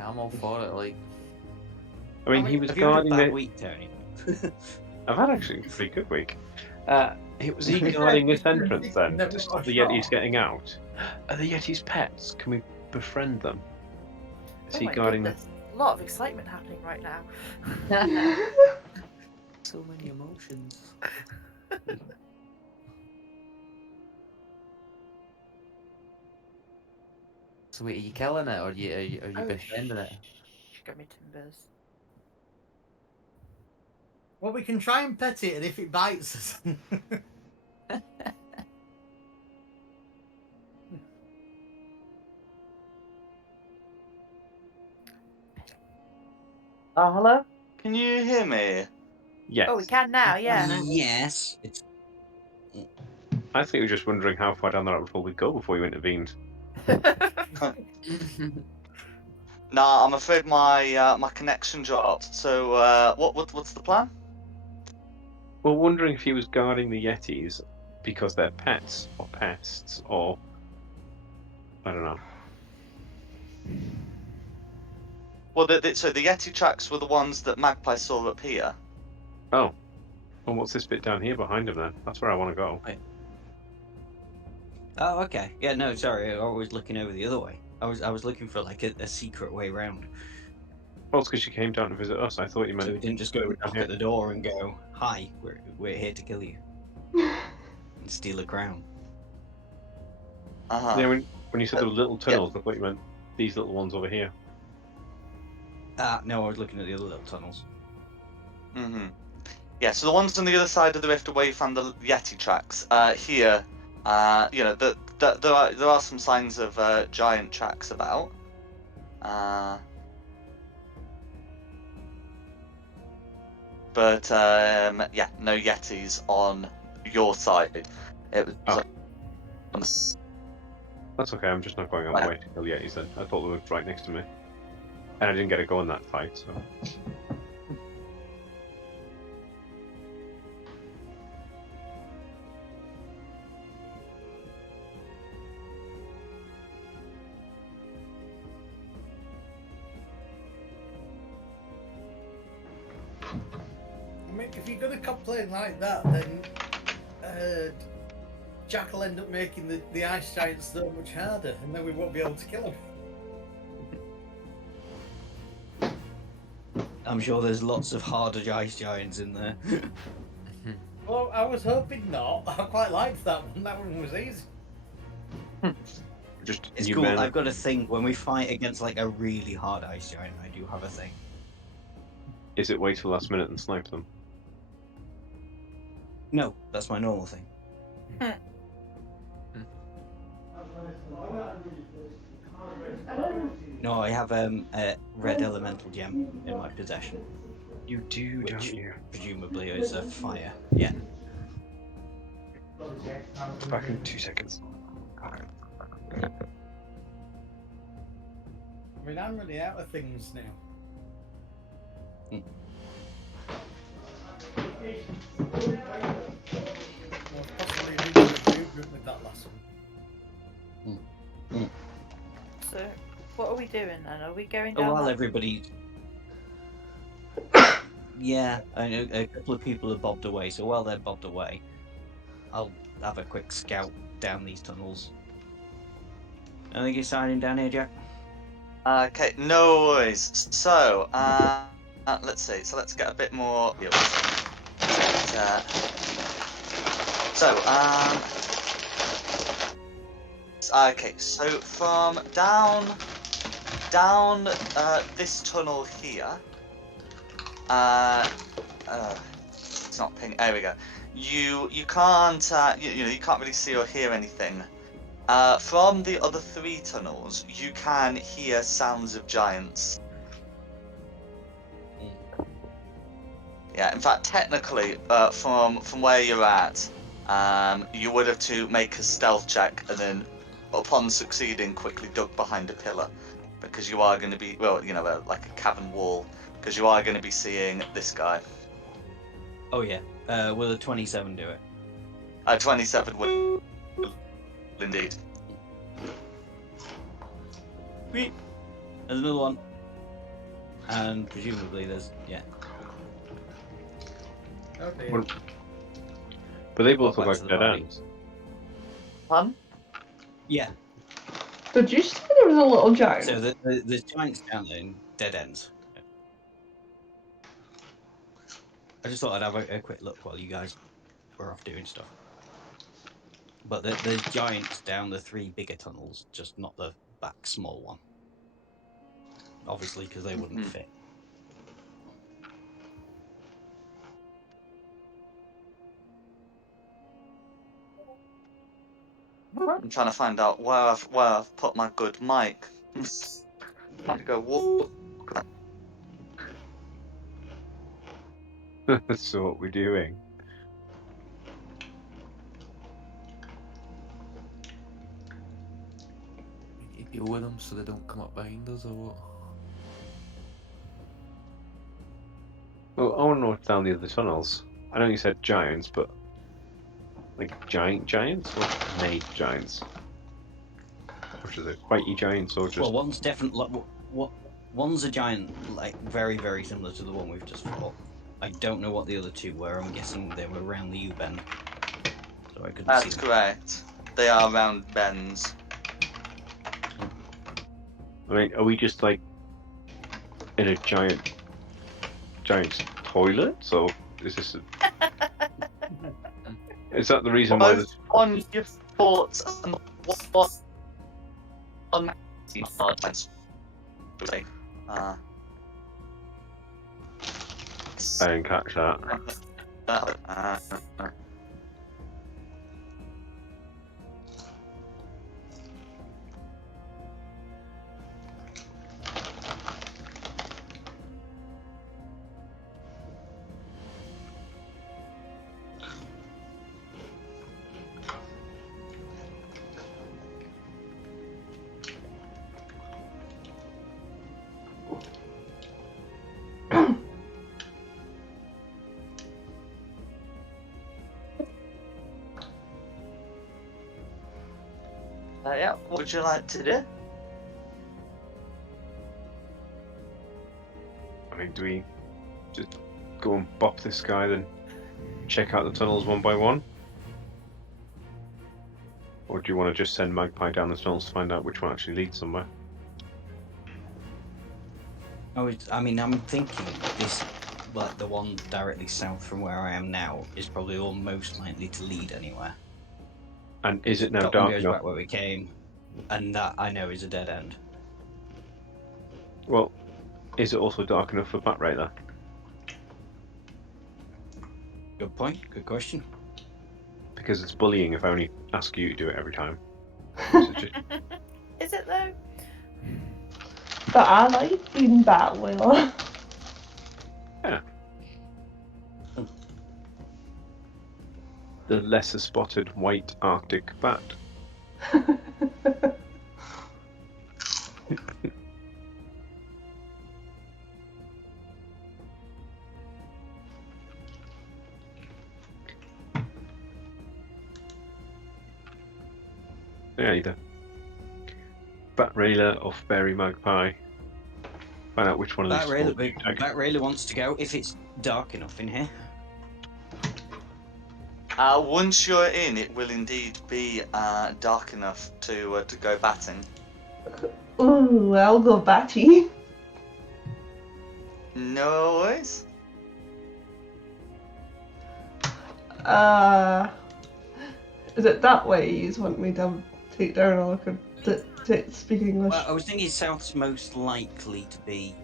I'm all for it. Like, I mean, he was Have you had a guarding bad the. week, Tony? I've had actually a pretty good week. Was he guarding this entrance then to stop the Yetis getting out? Are the Yetis pets? Can we befriend them? Is Oh he my guarding goodness. A lot of excitement happening right now. so many emotions. So wait, are you killing it, or are you Oh, befriending it? Got me timbers. Well, we can try and pet it, and if it bites us. Hello? Can you hear me? Yes. Oh, we can now, yeah. Yes. It's I think you were just wondering how far down the rabbit hole we'd go before you intervened. Nah, I'm afraid my connection dropped. So what's the plan? Well, wondering if he was guarding the Yetis because they're pets or pests or I don't know. Well, so the Yeti tracks were the ones that Magpie saw up here. Oh, and what's this bit down here behind him then? That's where I want to go. oh, okay. Yeah, no, sorry. I was looking over the other way. I was looking for like a secret way round. Oh, it's because she came down to visit us. I thought you meant. So we didn't just go down knock here. at the door and go, "Hi, we're here to kill you and steal a crown." Uh-huh. Yeah, when you said there were little tunnels, I thought you meant these little ones over here. No, I was looking at the other little tunnels. Mm-hmm. Yeah, so the ones on the other side of the rift away from the Yeti tracks. Here, you know, there are some signs of giant tracks about. But yeah, no Yetis on your side. It was. Oh. That's okay. I'm just not going out the way to kill Yetis then. I thought they were right next to me, and I didn't get to go in that fight. So. I mean, if you're gonna complain like that, then Jack will end up making the ice giants so much harder, and then we won't be able to kill them. I'm sure there's lots of harder ice giants in there. Well, I was hoping not. I quite liked that one. That one was easy. Just It's you cool. men. I've got a thing when we fight against like a really hard ice giant. I do have a thing. Is it wait till last minute and snipe them? No, that's my normal thing. No, I have a red elemental gem in my possession, You do, which don't you? presumably is a fire. Yeah. Back in 2 seconds. I mean, I'm running out of things now. Well, possibly reaching a movement with that last one. So, what are we doing then? Are we going Oh, down while that- everybody. Yeah, I know a couple of people are bobbed away. So while they're bobbed away, I'll have a quick scout down these tunnels. I think you're signing down here, Jack. Okay, no worries. So, let's see. So let's get a bit more. Okay. So from down this tunnel here. It's not pink. There we go. You can't you can't really see or hear anything. From the other 3 tunnels, you can hear sounds of giants. Yeah, in fact, technically, from where you're at, you would have to make a stealth check, and then, upon succeeding, quickly duck behind a pillar, because you are going to be, well, you know, like a cavern wall, because you are going to be seeing this guy. Oh yeah. Will a 27 do it? 27 will indeed. Sweet. There's another one. And presumably there's Okay. But they both Back look to like the dead party. ends. Fun? Yeah. Did you say there was a little giant? So there's giants down there in dead ends. I just thought I'd have a quick look while you guys were off doing stuff. But there's giants down the 3 bigger tunnels, just not the back small one. Obviously, because they wouldn't fit. I'm trying to find out where I've put my good mic. I have to go walk. So what we're doing? You deal with them so they don't come up behind us or what? Well, I want to know what's down the other tunnels. I know you said giants, but like giant giants or made giants? Which are they? Quitey giants or just? Well, one's definitely what one's a giant, like very very similar to the one we've just fought. I don't know what the other two were. I'm guessing they were around the U-bend, so I couldn't see That's them. correct. They are round bends. I mean, are we just like in a giant's toilet? So is this? Is that the reason why? Both on your thoughts and what on I didn't catch that. Yeah, what would you like to do? I mean, do we just go and bop this guy, then check out the tunnels one by one? Or do you want to just send Magpie down the tunnels to find out which one actually leads somewhere? I mean, I'm thinking this, like the one directly south from where I am now, is probably all most likely to lead anywhere. And is it now That one dark goes enough? back where we came, and that I know is a dead end. Well, is it also dark enough for Bat Raider? Good point. Good question. Because it's bullying if I only ask you to do it every time. Is it though? But I like being Batwheel. Yeah. The lesser spotted white Arctic bat. Yeah, either Bat Railer or Fairy Magpie. Find out which one of these That really wants to go if it's dark enough in here. Once you're in, it will indeed be dark enough to go batting. Ooh, I'll go Batty. No worries. Is it that way you want me to take down or look at speak English? Well, I was thinking south's most likely to be,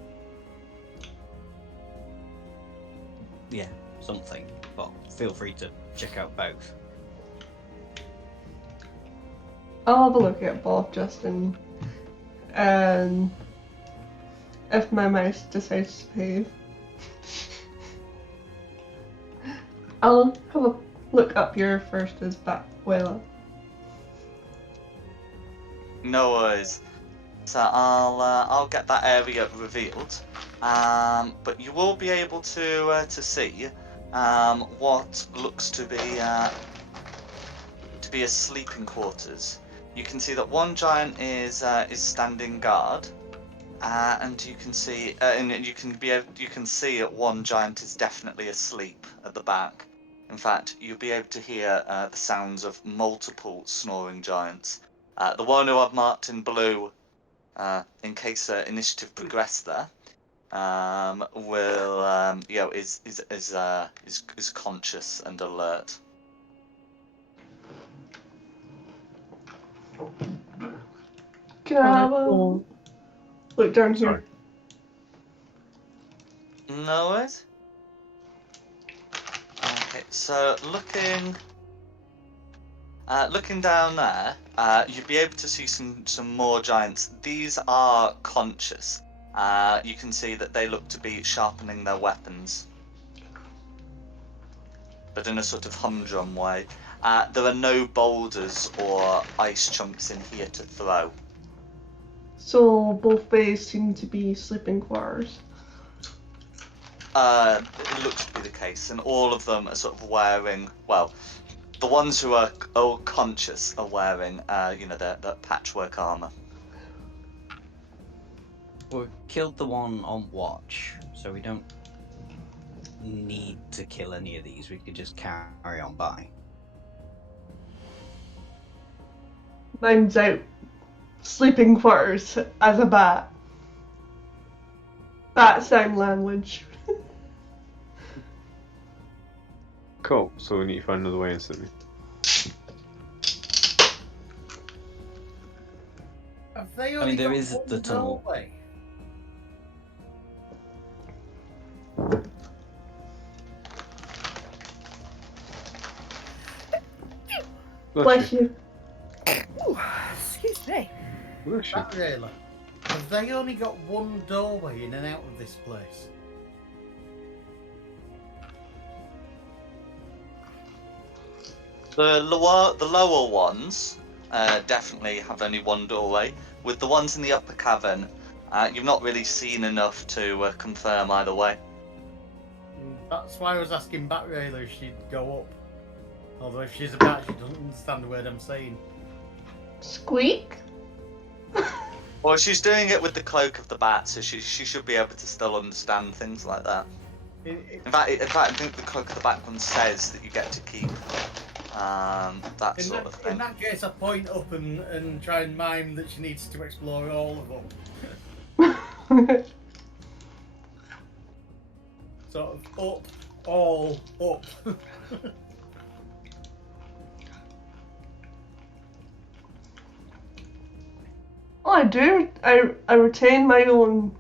yeah, something. But feel free to check out both. I'll have a look at both, Justin. And if my mouse decides to behave, I'll have a look up here first as Batwheel. No worries. So I'll get that area revealed. But you will be able to see what looks to be a sleeping quarters. You can see that one giant is standing guard, and you can see you can see that one giant is definitely asleep at the back. In fact, you'll be able to hear the sounds of multiple snoring giants. The one who I've marked in blue, in case initiative progress there, will is conscious and alert. Can I have a look down here? No worries. Okay, so looking down there, you'd be able to see some more giants. These are conscious. You can see that they look to be sharpening their weapons. but in a sort of humdrum way. There are no boulders or ice chunks in here to throw. So both bays seem to be sleeping quarters. It looks to be the case, and all of them are sort of wearing, well, the ones who are conscious are wearing, their patchwork armor. We killed the one on watch, so we don't need to kill any of these. We could just carry on by. Mine's out. Sleeping quarters as a bat. Bat sign language. Cool. So we need to find another way instantly. Have they I only mean, there got is one the tunnel. doorway? Bless you. Ooh, excuse me. Bless you. That really? Have they only got one doorway in and out of this place? The lower ones definitely have only one doorway. With the ones in the upper cavern, you've not really seen enough to confirm either way. That's why I was asking Bat Railer if she'd go up. Although if she's a bat, she doesn't understand the word I'm saying. Squeak? Well, she's doing it with the cloak of the bat, so she should be able to still understand things like that. In fact, I think the cloak of the bat one says that you get to keep that sort of thing. In that case, I point up and try and mime that she needs to explore all of them. Sort of up, all up. Oh, I do. I retain my own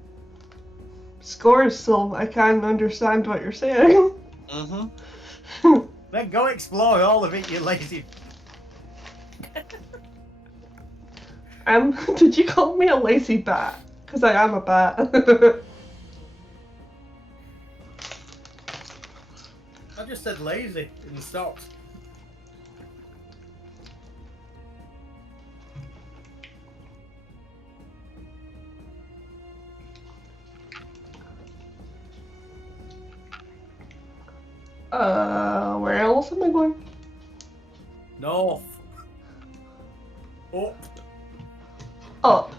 scores, so I can understand what you're saying. Mm-hmm. Then go explore all of it, you lazy. Did you call me a lazy bat? Because I am a bat. I just said lazy and stopped. Where else am I going? North. Up. Up.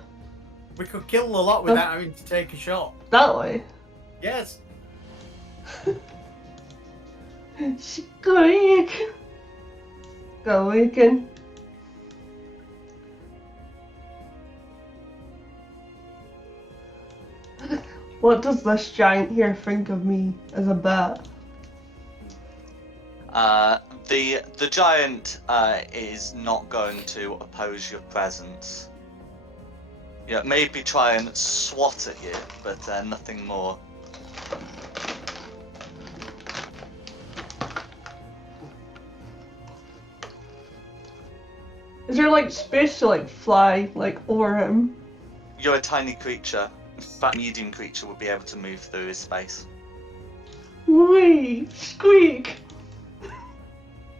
We could kill a lot without having to take a shot. That way. Yes. Squeak. Go again. What does this giant here think of me as a bat? The giant is not going to oppose your presence. Yeah, maybe try and swat at you, but nothing more. Is there like space to like fly like over him? You're a tiny creature. That medium creature would be able to move through his space. Wee, squeak.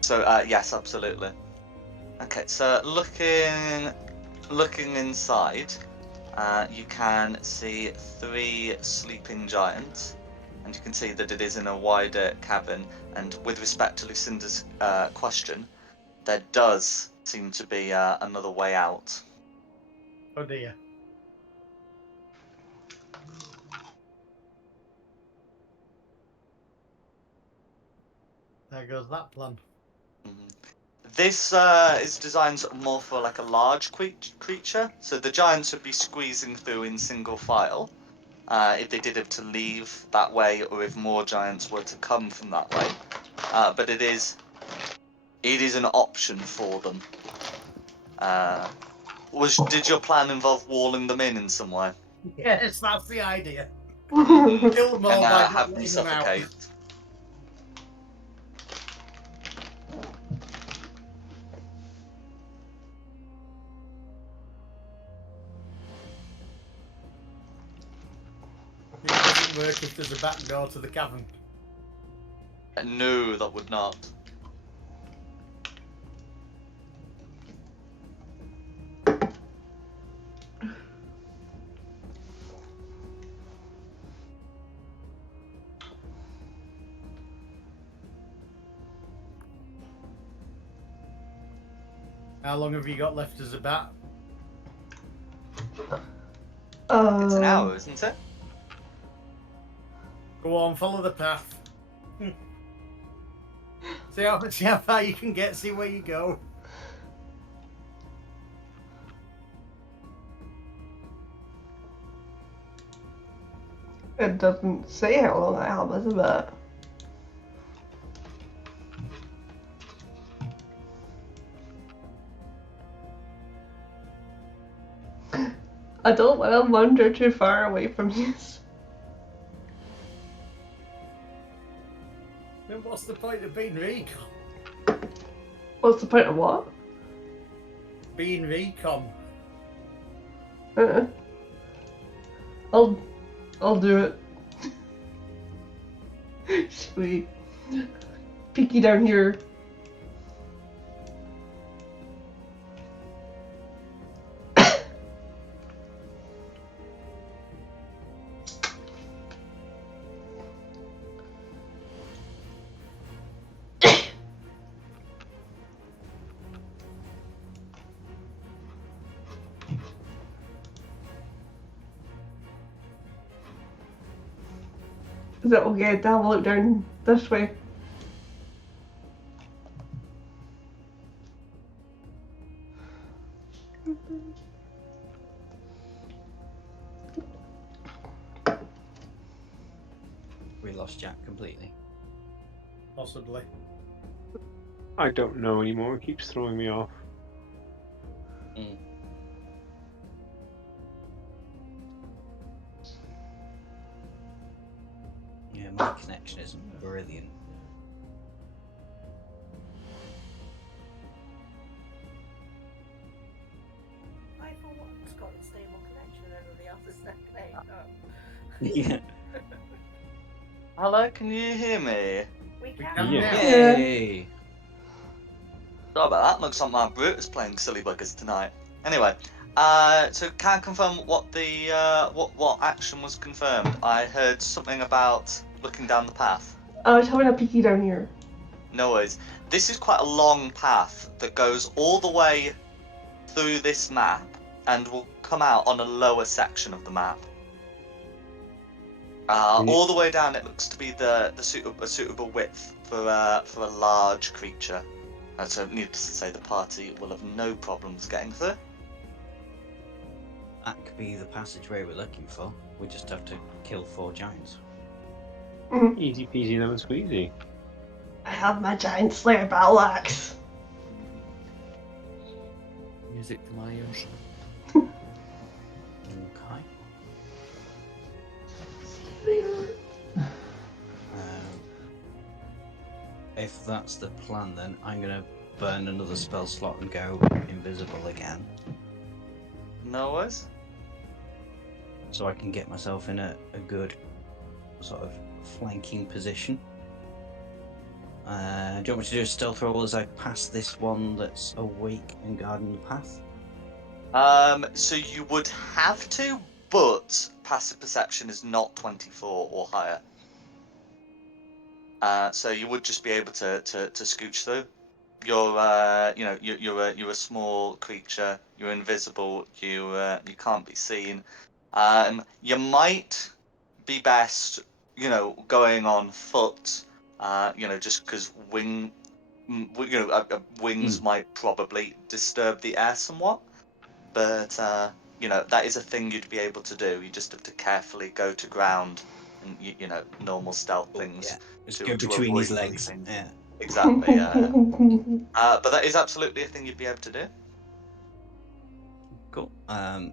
So yes, absolutely. Okay, so looking inside, you can see 3 sleeping giants, and you can see that it is in a wider cavern. And with respect to Lucinda's question, there does seem to be another way out. Oh dear. There goes that plan. This is designed more for like a large creature, so the giants would be squeezing through in single file if they did have to leave that way, or if more giants were to come from that way. But it is an option for them. Did your plan involve walling them in some way? Yes, that's the idea. And Kill them all by not have them letting them out. suffocate. It doesn't work if there's a back door to the cavern. No, that would not. How long have you got left as a bat? It's an hour, isn't it? Go on, follow the path. see how far you can get, see where you go. It doesn't say how long I have as a bat. I don't want to wander too far away from you. Then what's the point of being recon? What's the point of what? Being recon. I'll do it. Sweet. Peeky down here. Is it okay to have a look down this way? We lost Jack completely. Possibly. I don't know anymore. It keeps throwing me off. Yeah, my connection isn't brilliant. I for once got a stable connection and everybody else is second. Yeah. Hello, can you hear me? We We can. can Yeah. now. Yay! Sorry about that. Looks like my Brutus playing silly buggers tonight. Anyway, so can I confirm what the what action was confirmed? I heard something about looking down the path. I was having a peeky down here. No worries. This is quite a long path that goes all the way through this map and will come out on a lower section of the map. All the way down, it looks to be a suitable width for a large creature. So, needless to say, the party will have no problems getting through. That could be the passageway we're looking for. We just have to kill 4 giants. Easy peasy lemon squeezy. I have my giant slayer battle axe. Music to my ears. Okay. If that's the plan, then I'm gonna burn another spell slot and go invisible again, No worries. so I can get myself in a good sort of flanking position. Do you want me to do a stealth roll as I pass this one that's awake and guarding the path? So you would have to, but passive perception is not 24 or higher. So you would just be able to scooch through. You're you're a small creature. You're invisible. You can't be seen. You might be best, going on foot. Just because wings might probably disturb the air somewhat. But that is a thing you'd be able to do. You just have to carefully go to ground and normal stealth things. Yeah, just to go between his avoid legs. leaving. Yeah. Exactly. Yeah. But that is absolutely a thing you'd be able to do. Cool.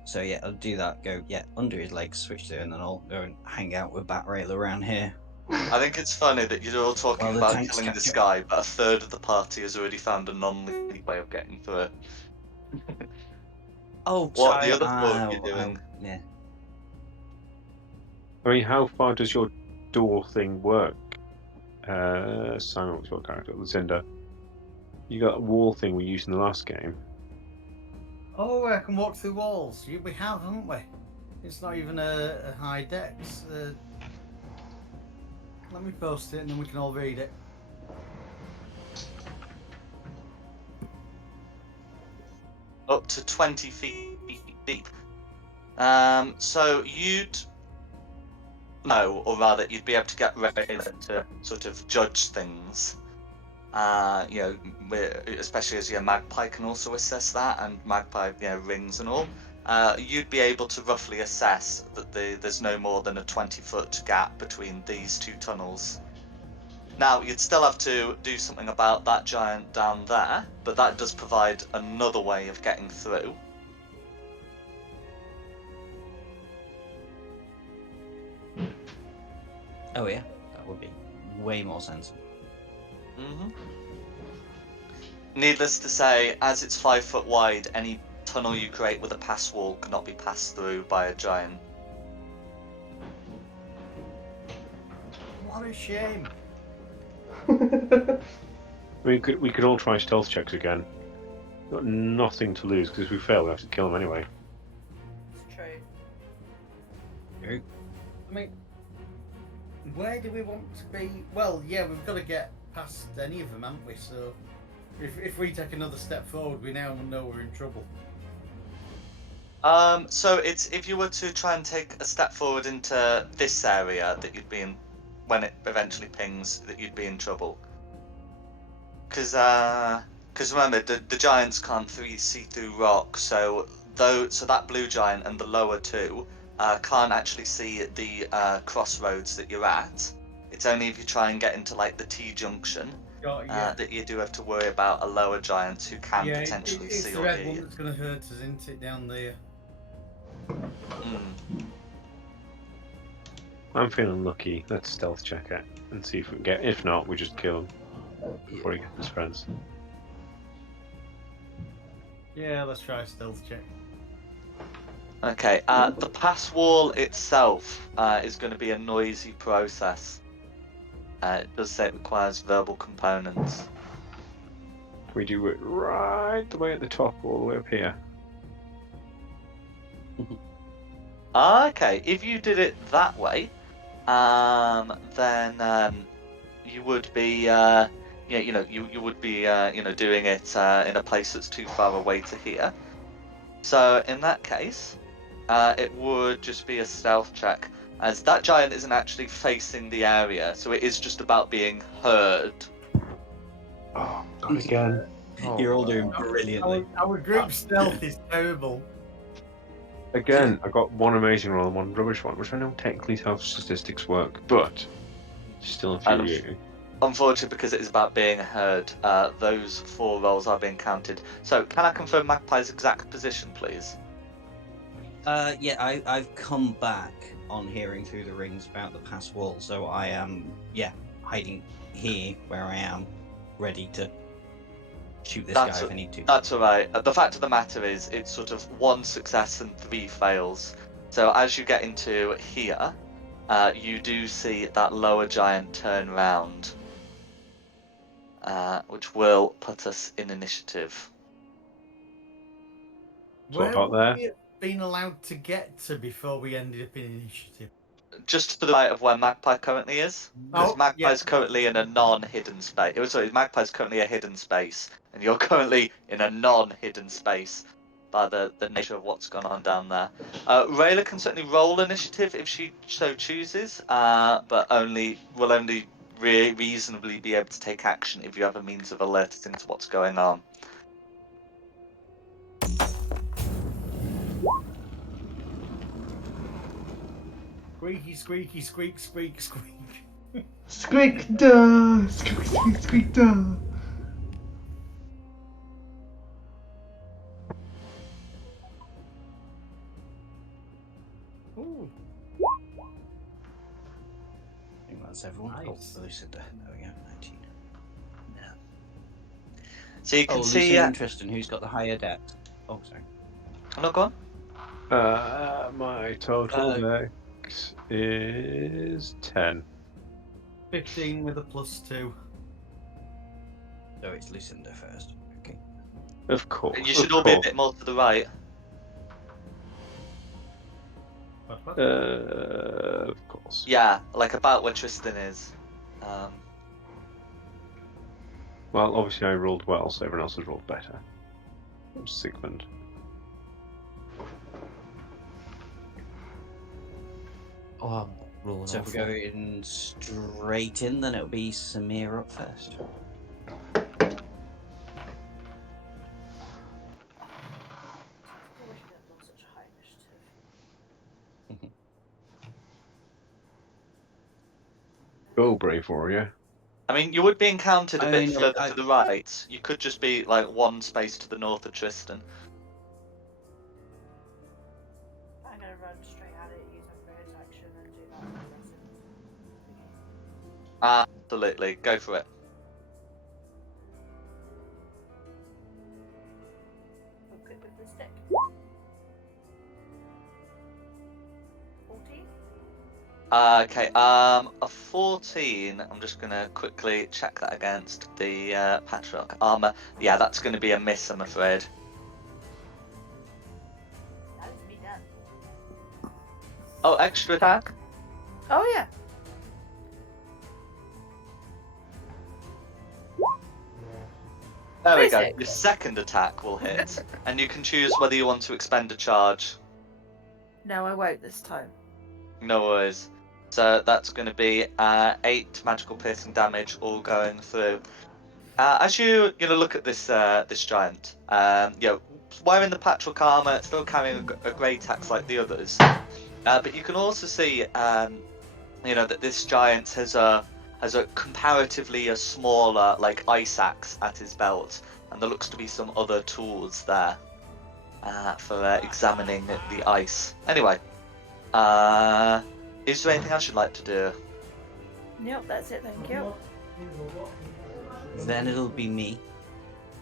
So yeah, I'll do that. Go under his legs, switch to, and then I'll go and hang out with Bat Rail around here. I think it's funny that you're all talking Well, the about tanks killing this catch up. guy, but a third of the party has already found a non-lethal way of getting through it. Oh, What sorry. the other four you're doing? Yeah. I mean, how far does your door thing work? Simon, what's your character? Lucinda. You got that wall thing we used in the last game. Oh, I can walk through walls. We have, haven't we? It's not even a high dex. Let me post it and then we can all read it. Up to 20 feet deep. So you'd know, or rather, you'd be able to get Raylan to sort of judge things. Especially as your Magpie can also assess that, and Magpie, rings and all. You'd be able to roughly assess that there's no more than a 20-foot gap between these two tunnels. Now, you'd still have to do something about that giant down there, but that does provide another way of getting through. Oh yeah, that would be way more sensible. Needless to say, as it's 5 foot wide, any tunnel you create with a pass wall cannot be passed through by a giant. What a shame. We could all try stealth checks again. Got nothing to lose because if we fail, we have to kill them anyway. It's true. I mean, where do we want to be? Well, yeah, we've got to get past any of them, haven't we? So, if we take another step forward, we now know we're in trouble. So it's if you were to try and take a step forward into this area that you'd be in when it eventually pings, that you'd be in trouble. Because remember the giants can't see through rock, so that blue giant and the lower two can't actually see the crossroads that you're at. It's only if you try and get into like the T junction that you do have to worry about a lower giant who can potentially it's see the or red hear one you. that's going to hurt us, isn't it, down there? I'm feeling lucky. Let's stealth check it and see if we can get. If not, we just kill him before he gets his friends. Yeah, let's try a stealth check. Okay, the pass wall itself is going to be a noisy process. It does say it requires verbal components. We do it right the way at the top, all the way up here. Okay, if you did it that way, then you would be, you would be, doing it in a place that's too far away to hear. So in that case, it would just be a stealth check, as that giant isn't actually facing the area, so it is just about being heard. Oh, not again. You're all doing brilliantly. Our group stealth is terrible. Again, I got one amazing roll and one rubbish one, which I know technically is how statistics work, but still infuriating. Unfortunately, because it is about being heard, those 4 rolls are being counted. So, can I confirm Magpie's exact position, please? Yeah, I've come back on hearing through the rings about the pass wall, so I am, hiding here where I am, ready to shoot this guy if I need to. That's alright. The fact of the matter is, it's sort of 1 success and 3 fails. So, as you get into here, you do see that lower giant turn round, which will put us in initiative. So what Where about would there? we have been allowed to get to before we ended up in initiative? Just to the right of where Magpie currently is. Because Magpie's currently in a non-hidden space. Sorry, Magpie's currently a hidden space, and you're currently in a non-hidden space by the nature of what's gone on down there. Rayla can certainly roll initiative if she so chooses, but will only reasonably be able to take action if you have a means of alerting to what's going on. Squeaky, squeaky, squeak, squeak, squeak. Squeak duh! Squeak, squeak, squeak duh! Ooh, I think that's everyone. Nice. Oh, Lucinda. There we go, 19. So you can see. Lucinda, interesting. Who's got the higher debt? Oh, sorry. No, go on. My total dex is 10. 15 with a +2. So it's Lucinda first. Okay. Of course. You should all be a bit more to the right. What? Of course. Yeah, like about where Tristan is. Well, obviously I rolled well, so everyone else has rolled better. I'm Sigmund. Oh, I'm rolling So if we awful. go in straight in, then it'll be Samir up first. I wish we hadn't done such a high initiative. Go, brave warrior. I mean, you would be encountered a I bit mean, further to the right. You could just be like one space to the north of Tristan. I'm gonna run straight at it, use my bonus action, and do that for the rest of the game. Absolutely, go for it. Hook it with the stick. 14? Okay, a 14. I'm just gonna quickly check that against the Patriarch armor. Yeah, that's gonna be a miss, I'm afraid. That is me done. Oh, extra attack? Oh yeah. There we go. 36. Your second attack will hit, and you can choose whether you want to expend a charge. No, I won't this time. No worries. So that's going to be 8 magical piercing damage, all going through. As you look at this this giant, wearing the Patriarch armor, still carrying a great axe like the others, but you can also see that this giant has a comparatively a smaller like ice axe at his belt, and there looks to be some other tools there for examining the ice. Anyway, is there anything else you'd like to do? Yep, that's it, thank you. Then it'll be me.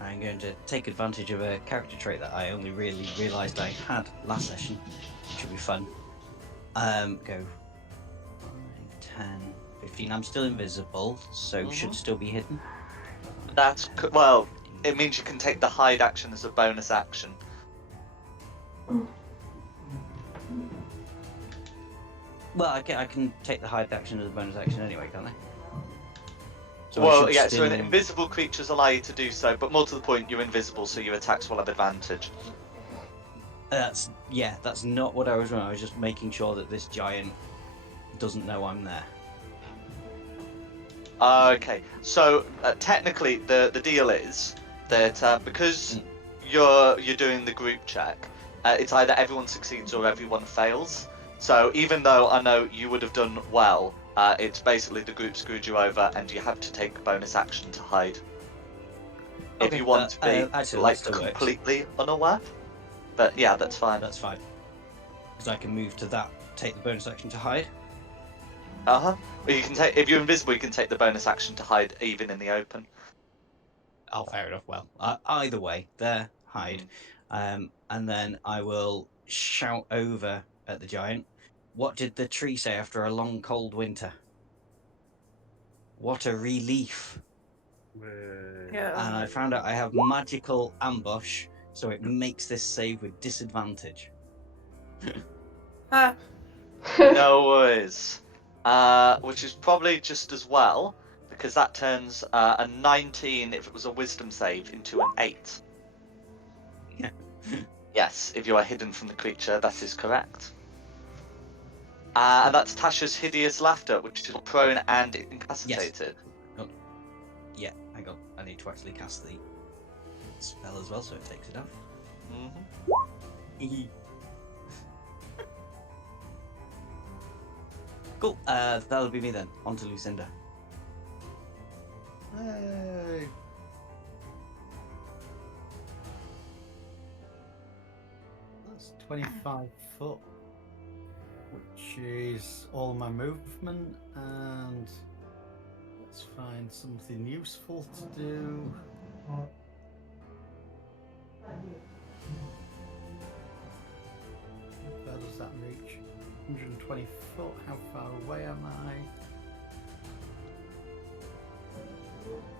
I'm going to take advantage of a character trait that I only really realised I had last session. Should be fun. Go 5, 10, 15. I'm still invisible, so should still be hidden. Well, it means you can take the hide action as a bonus action. Well, I can take the hide action as a bonus action anyway, can't I? So Well, yeah, so invisible creatures allow you to do so, but more to the point, you're invisible, so your attacks will have advantage. That's not what I was doing. I was just making sure that this giant doesn't know I'm there. Okay, so technically the deal is that because you're doing the group check, it's either everyone succeeds or everyone fails. So even though I know you would have done well, it's basically the group screwed you over, and you have to take a bonus action to hide. If you want to be actually, completely unaware. But yeah, that's fine. That's fine. Because I can move to that, take the bonus action to hide. Well, you can take, if you're invisible, you can take the bonus action to hide even in the open. Oh, fair enough. Well, either way, there, hide. And then I will shout over at the giant. What did the tree say after a long, cold winter? What a relief. Yeah. And I found out I have magical ambush, so it makes this save with disadvantage. No worries. Which is probably just as well, because that turns a 19 if it was a wisdom save into an 8. Yeah. Yes, if you are hidden from the creature, that is correct. And that's Tasha's hideous laughter, which is prone and incapacitated. Yeah, hang on. I need to actually cast the spell as well, so it takes it off. Cool. That'll be me then. On to Lucinda. Hey. That's 25 foot, which is all my movement, and let's find something useful to do. How far does that reach? 120 foot. How far away am I?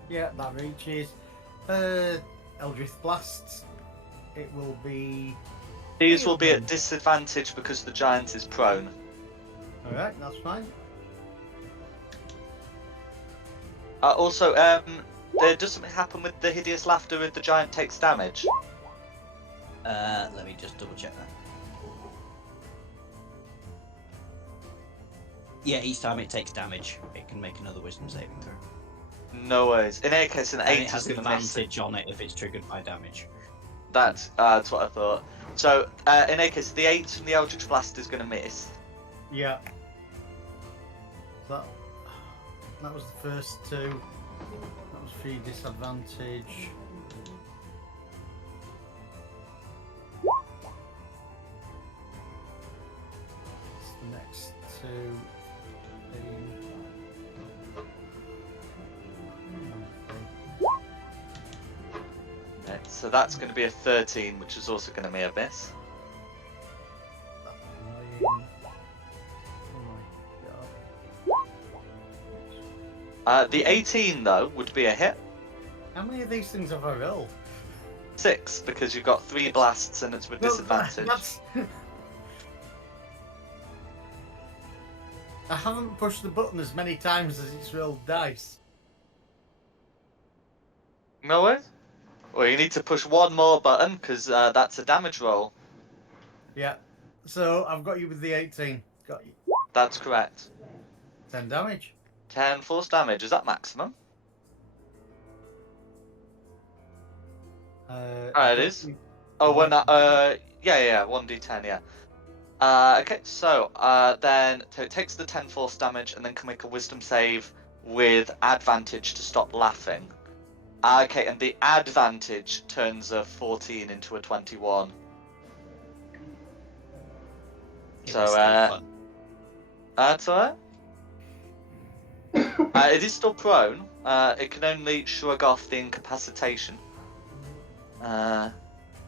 Yeah, that reaches. Eldritch Blasts. It will be. These will be at Healing. disadvantage because the giant is prone. Alright, that's fine. Also, does something happen with the hideous laughter if the giant takes damage? Let me just double check that. Yeah, each time it takes damage, it can make another wisdom saving throw. No worries. In any case, an And 8 it has is going to miss it. advantage on it if it's triggered by damage. That's what I thought. So, in any case, the 8 from the Eldritch Blast is going to miss. Yeah. That was the first two. That was 3 disadvantage. It's the next two. Okay, so that's going to be a 13, which is also going to be a miss. Oh my god. The 18, though, would be a hit. How many of these things have I rolled? 6, because you've got 3 blasts and it's with disadvantage. That's... I haven't pushed the button as many times as it's rolled dice. No way? Well, you need to push one more button, because that's a damage roll. Yeah. So I've got you with the 18. Got you. That's correct. 10 damage. 10 force damage, is that maximum? It is. Oh, when yeah, 1d10, yeah. Okay, so then it takes the 10 force damage and then can make a wisdom save with advantage to stop laughing. Okay, and the advantage turns a 14 into a 21. It So, was still fun. that's alright. It is still prone. It can only shrug off the incapacitation.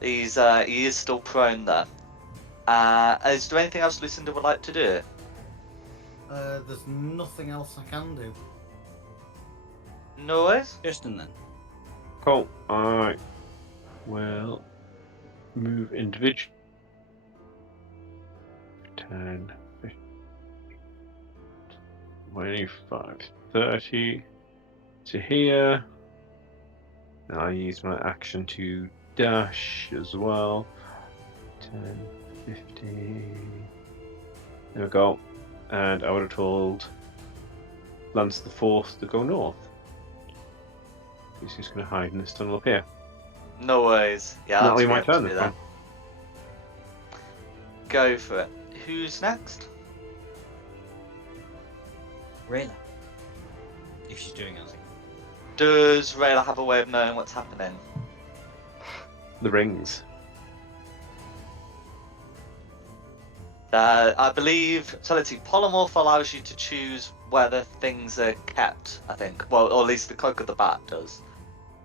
He is still prone there. Is there anything else Lucinda would like to do? There's nothing else I can do. No worries. Justin then. Cool. I will move individual. 10, 15, 25, 30 to here. And I use my action to dash as well. 10, 15. There we go. And I would have told Lance the Fourth to go north. He's just going to hide in this tunnel up here. No worries. Yeah, That'll be my be able to turn do this that. time. Go for it. Who's next? Rayla. If she's doing anything. Does Rayla have a way of knowing what's happening? The rings. I believe, so let's see, Polymorph allows you to choose whether things are kept, I think. Well, or at least the Cloak of the Bat does.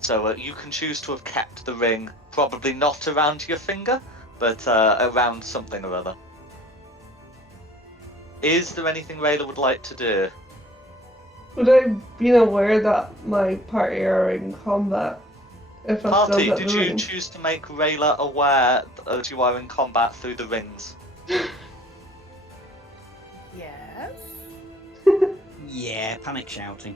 So you can choose to have kept the ring, probably not around your finger, but around something or other. Is there anything Rayla would like to do? Would I be aware that my party are in combat? If I Party, still got did the you ring? choose to make Rayla aware that you are in combat through the rings? Yes. Yeah, panic shouting.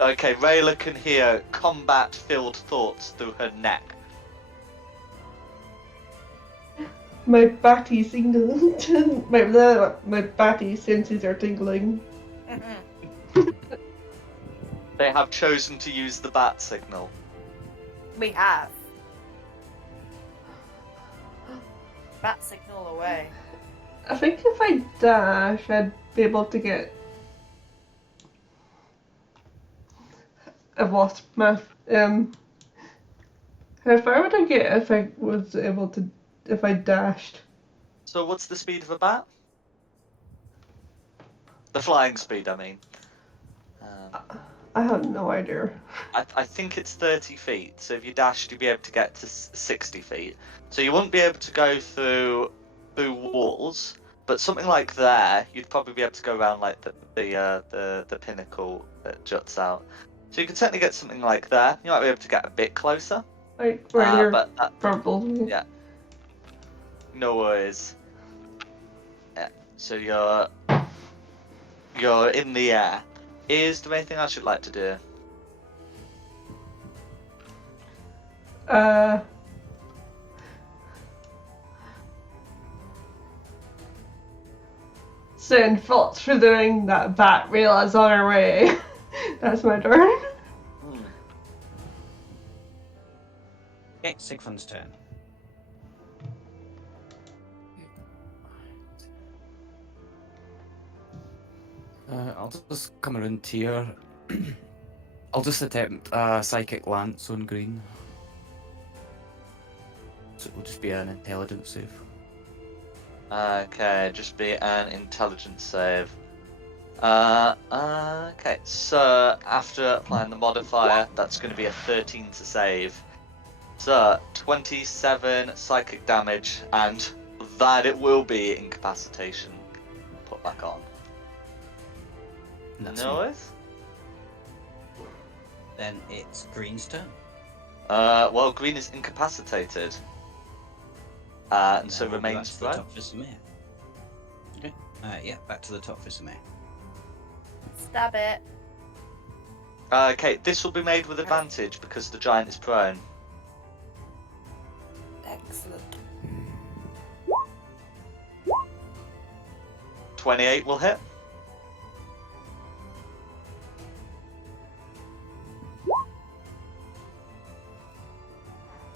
Okay, Rayla can hear combat-filled thoughts through her neck. My batty my batty senses are tingling. They have chosen to use the bat signal. We have. Bat signal away. I think if I dash, I'd be able to get. I've lost math. How far would I get if I was able to, if I dashed? So what's the speed of a bat? The flying speed, I mean. I have no idea. I think it's 30 feet, so if you dashed, you'd be able to get to 60 feet. So you wouldn't be able to go through walls, but something like there, you'd probably be able to go around like the pinnacle that juts out. So you could certainly get something like there. You might be able to get a bit closer. Like where you're But probably. yeah. No worries. Yeah. So you're in the air. Is there anything else you'd like to do? Send thoughts for doing that bat rail is on our way. That's my turn. Okay, Sigfund's turn. I'll just come around here. I'll just attempt a psychic lance on green. So it will just be an intelligence save. Okay, just be an intelligence save. Okay, so after applying the modifier, that's going to be a 13 to save. So 27 psychic damage, and that it will be incapacitation put back on. That's No me. worries. Then it's Green's turn. Well, green is incapacitated. And so Then we'll go back remains to the prone. top for some air. Okay. Yeah, back to the top for some air. Stab it. Okay, this will be made with advantage because the giant is prone. Excellent. 28 will hit.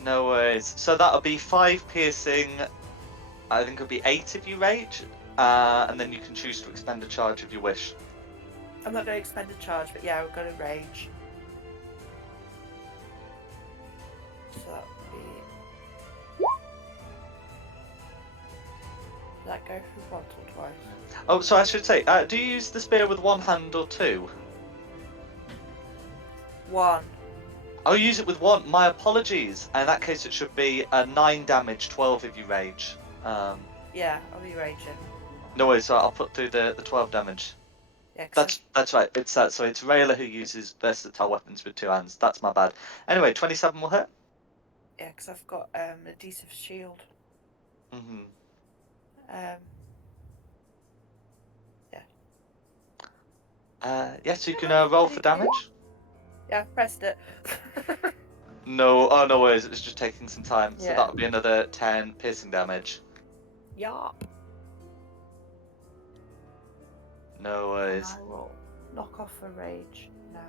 No worries. So that'll be 5 piercing. I think it'll be 8 if you rage. And then you can choose to expend a charge if you wish. I'm not going to expend a charge, but yeah, we're going to rage. So that would be... Does that go through once or twice? Oh, so I should say, do you use the spear with one hand or two? One. Oh, use it with one. My apologies. In that case, it should be 9 damage, 12 if you rage. Yeah, I'll be raging. No worries. So I'll put through the 12 damage. Yeah, 'cause That's right. It's so it's Rayla who uses versatile weapons with 2 hands. That's my bad. Anyway, 27 will hit. yeah, 'cause I've got adhesive shield. Mhm. Yes, you can roll for damage. Yeah, I've pressed it. No, oh no worries. It's just taking some time. So Yeah. that'll be another 10 piercing damage. Yarp. No worries. I will knock off a rage now.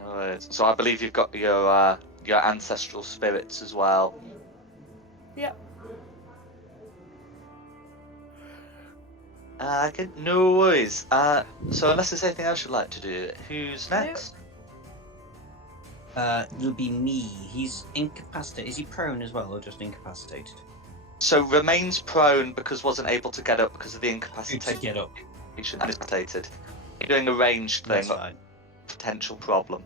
No worries. So I believe you've got your ancestral spirits as well. Yep. Okay, no worries. So unless there's anything else you'd like to do, who's next? It'll be me. He's incapacitated. Is he prone as well, or just incapacitated? So remains prone because wasn't able to get up because of the To incapacitation get up. and is incapacitated. Doing a ranged That's thing, fine. potential problem.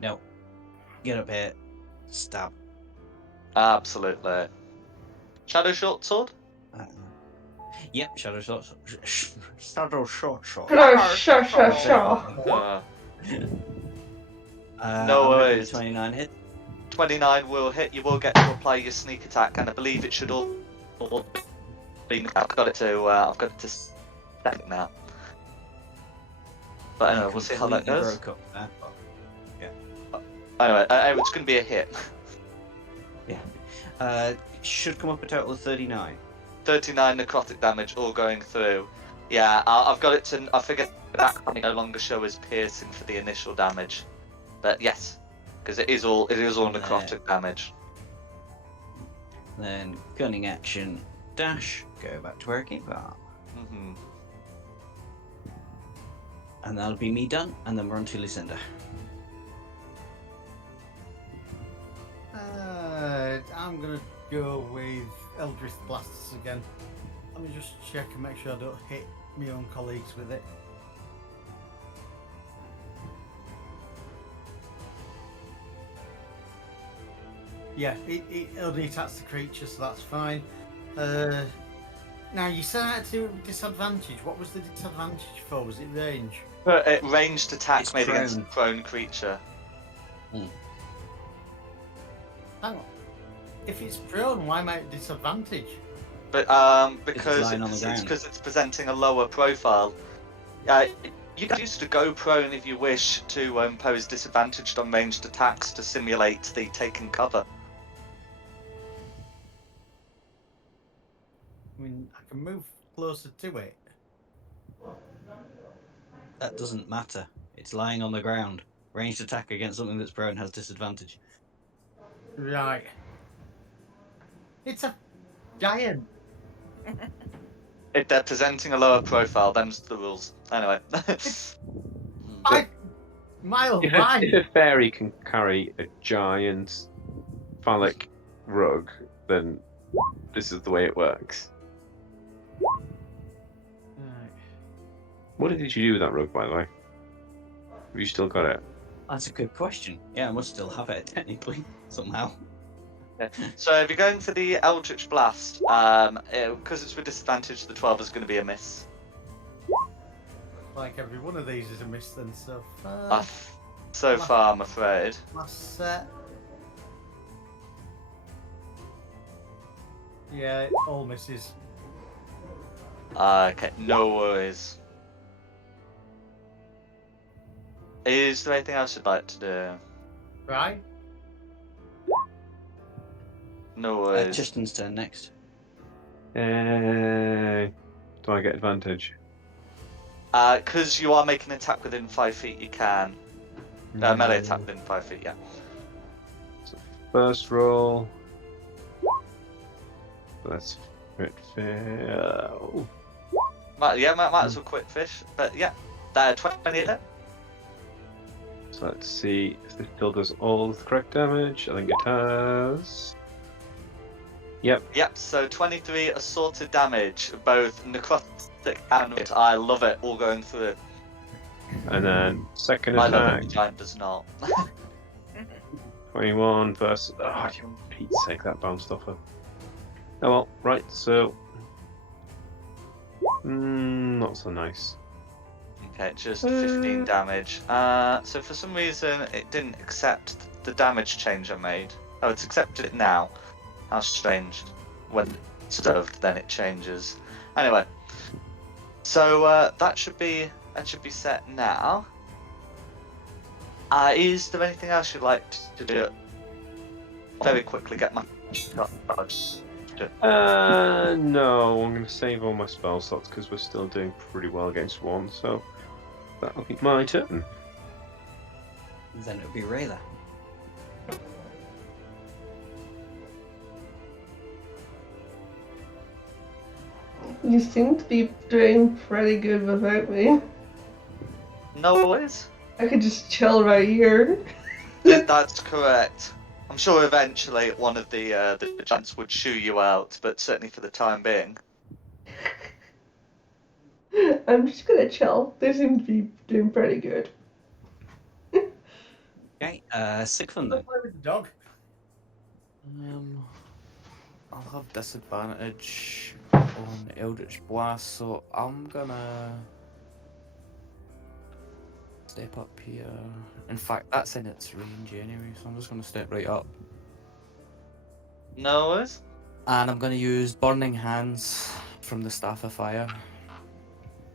No. Get up here. Stab. Absolutely. Shadow short sword? Yep, shadow short. Shadow short sword. No I'm ready worries. for 29 hit. 29 will hit. You will get to apply your sneak attack, and I believe it should all be. I've got it to second now. But anyway, we'll see how that Completely goes. broke up there, but Anyway, it's going to be a hit. should come up a total of 39. 39 necrotic damage, all going through. Yeah, I've got it to. I figured that can no longer show as piercing for the initial damage, but yes, because it is all necrotic damage. Then gunning action, dash, go back to where I came from. Mm-hmm. And that'll be me done, and then we're on to Lucinda. I'm gonna go with Eldritch Blasts again. Let me just check and make sure I don't hit my own colleagues with it. Yeah, it only attacks the creature, so that's fine. Now you said I had to disadvantage. What was the disadvantage for? Was it range? Ranged attack It's made against a prone. prone creature. Hang on. If it's prone, why am I at disadvantage? But because lying on the ground. it's presenting a lower profile. You can choose to go prone if you wish to impose disadvantage on ranged attacks to simulate the taking cover. I mean, I can move closer to it. That doesn't matter. It's lying on the ground. Ranged attack against something that's prone has disadvantage. Right. It's a giant. If they're presenting a lower profile, them's the rules. Anyway. Mile If wide. a fairy can carry a giant phallic rug, then this is the way it works. Right. What did you do with that rug, by the way? Have you still got it? That's a good question. Yeah, I must still have it, technically, somehow. So if you're going for the Eldritch Blast, because it's with disadvantage, the 12 is going to be a miss. Like every one of these is a miss then, so far. So far, I'm afraid. Last set. Yeah, it all misses. Okay, no worries. Is there anything else you'd like to do? Right? No worries. Tristan's turn next. Do I get advantage? Because you are making an attack within 5 feet, you can. Melee attack within 5 feet, yeah. So first roll. Let's crit fail. Might as well quick fish. But yeah, 20 hit. So let's see if this still does all the correct damage. I think it has. Yep. Yep, so 23 assaulted damage, both necrotic and hit. I love it, all going through. And then second I love attack, it, the giant does not. 21 versus. Oh, for Pete's sake, that bounced off her. Oh well, right, so. Not so nice. Okay, just 15 damage. So for some reason, it didn't accept the damage change I made. Oh, it's accepted it now. How strange. When it's served, then it changes. Anyway, so that should be set now. Is there anything else you'd like to do? Very quickly get my. No, I'm going to save all my spell slots because we're still doing pretty well against one, so that'll be my turn. Then it'll be Rayla. You seem to be doing pretty good without me. No worries. I could just chill right here. That's correct. I'm sure eventually one of the giants would shoo you out, but certainly for the time being. I'm just gonna chill. They seem to be doing pretty good. Okay, Sigfund then. Play with the dog. I'll have disadvantage on Eldritch Blast, so I'm gonna step up here. In fact, that's in its range anyway, so I'm just gonna step right up. No worries. And I'm gonna use Burning Hands from the Staff of Fire.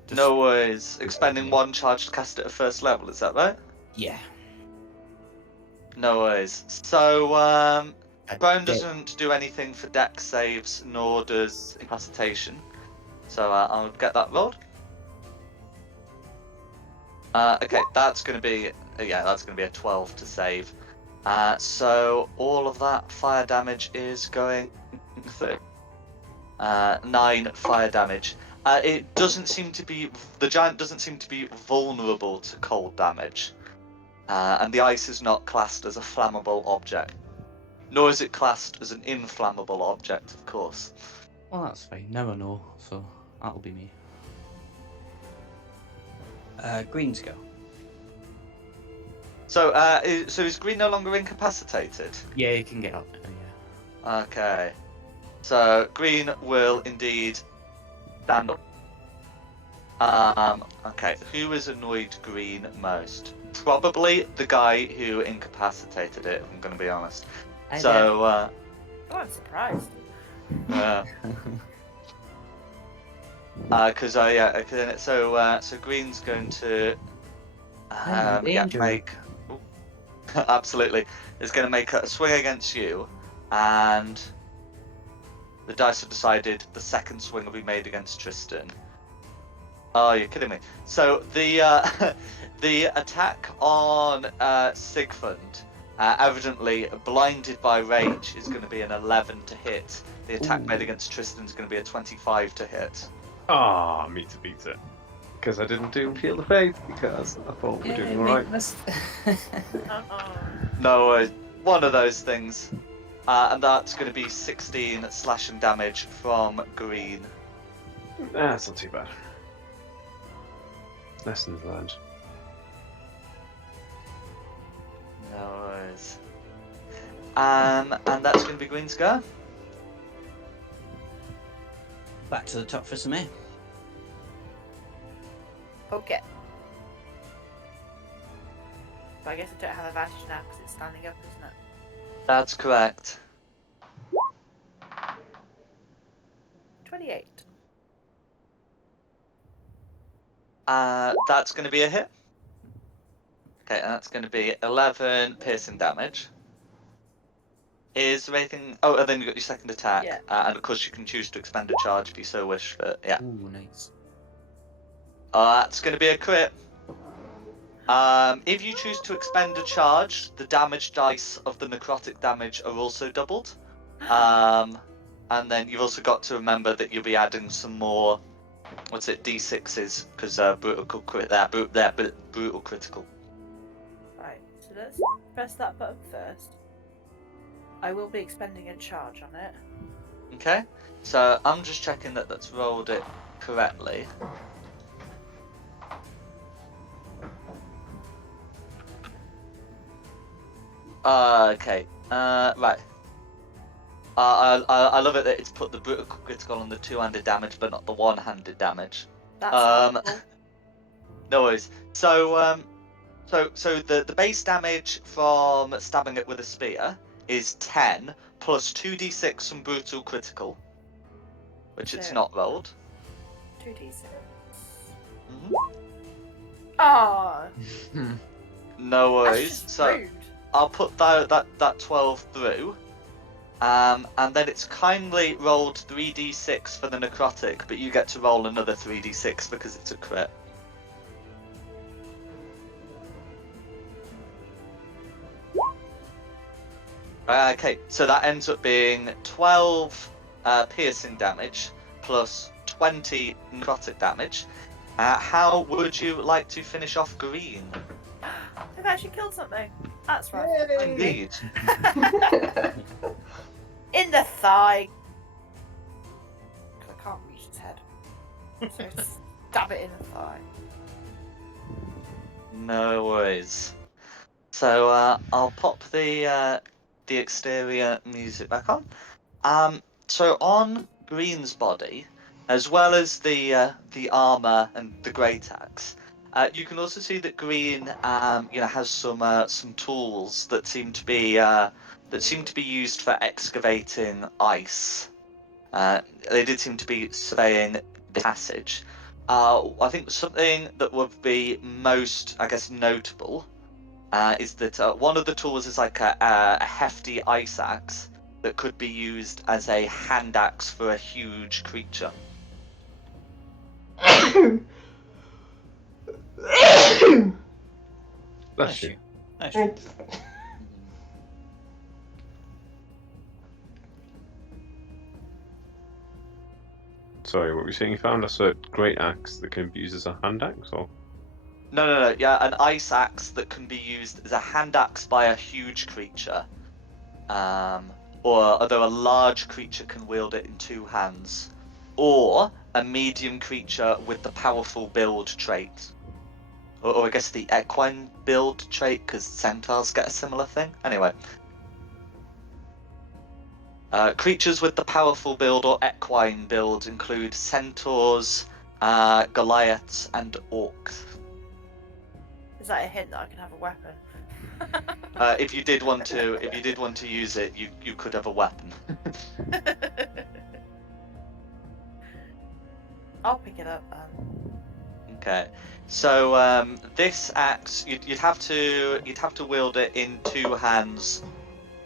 Just- No worries. Expending 1 charge to cast it at first level, is that right? Yeah. No worries. So, Prone Yeah. doesn't do anything for dex saves, nor does incapacitation. So I'll get that rolled. Okay, that's going to be a 12 to save. So all of that fire damage is going through. 9 fire damage. The giant doesn't seem to be vulnerable to cold damage, and the ice is not classed as a flammable object. Nor is it classed as an inflammable object, of course. Well, that's fine. Never know, so that'll be me. Green's go. So, is Green no longer incapacitated? Yeah, you can get up. Yeah. Okay. So Green will indeed stand up. Okay, who has annoyed Green most? Probably the guy who incapacitated it, if I'm going to be honest. I So, Oh, I'm surprised. because so Green's going to I'm in danger. make absolutely is going to make a swing against you, and the dice have decided the second swing will be made against Tristan. Oh, you're kidding me. So the the attack on Sigfund, evidently blinded by rage, is going to be an 11 to hit. The attack made Ooh. against Tristan is going to be a 25 to hit. Ah, me to beat it. Because I didn't do Field of Faith because I thought we're doing all right. No, one of those things. And that's going to be 16 slashing damage from Green. That's not too bad. Lessons learned. No worries. And that's going to be Green's go. Back to the top for some air. Okay. But I guess I don't have advantage now because it's standing up, isn't it? That's correct. 28. That's going to be a hit. Okay, that's going to be 11 piercing damage. Is there anything... Oh, and then you've got your second attack. Yeah. And of course you can choose to expend a charge if you so wish. But yeah. Ooh, nice. That's going to be a crit. If you choose to expend a charge, the damage dice of the necrotic damage are also doubled. And then you've also got to remember that you'll be adding some more... What's it? D6s, because brutal critical. Right, so let's press that button first. I will be expending a charge on it. Okay, so I'm just checking that that's rolled it correctly. Okay, right. I love it that it's put the brutal critical on the two-handed damage, but not the one-handed damage. That's helpful. No worries. So the base damage from stabbing it with a spear is 10 plus 2d6 from brutal critical, which it's So- not rolled. 2d6. Mhm. Ah, No that's worries. just So rude. I'll put that 12 through. And then it's kindly rolled 3d6 for the necrotic, but you get to roll another 3d6 because it's a crit. Okay, so that ends up being 12 piercing damage plus 20 necrotic damage. How would you like to finish off Green? I've actually killed something. That's right. Indeed. In the thigh. 'Cause I can't reach its head. So stab it in the thigh. No worries. So I'll pop the exterior music back on. So on Green's body, as well as the armor and the great axe, you can also see that Green, has some tools that seem to be used for excavating ice. They did seem to be surveying the passage. I think something that would be most, I guess, notable is that one of the tools is like a hefty ice axe that could be used as a hand axe for a huge creature. Bless you. Bless you. Sorry, what were you saying? You found us a great axe that can be used as a hand axe, or? No. Yeah, an ice axe that can be used as a hand axe by a huge creature. Or although a large creature can wield it in two hands. Or a medium creature with the powerful build trait. Or I guess the equine build trait, because centaurs get a similar thing. Anyway. Creatures with the powerful build or equine build include centaurs, Goliaths, and orcs. Is that a hint that I can have a weapon? If you did want to use it, you could have a weapon. I'll pick it up. Okay, so this axe, you'd have to wield it in two hands.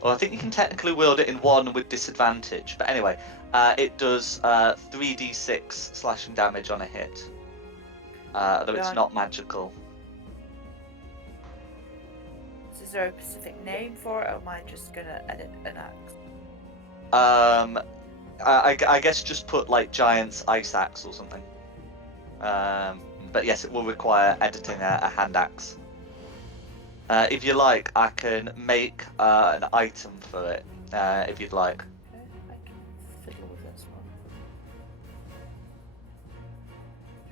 Or I think you can technically wield it in one with disadvantage. But anyway, it does 3d6 slashing damage on a hit. Though it's not magical. Is there a specific name for it, or am I just gonna edit an axe? I guess just put like Giant's Ice Axe or something. But yes, it will require editing a hand axe. If you like, I can make an item for it, if you'd like. Okay, I can fiddle with this one.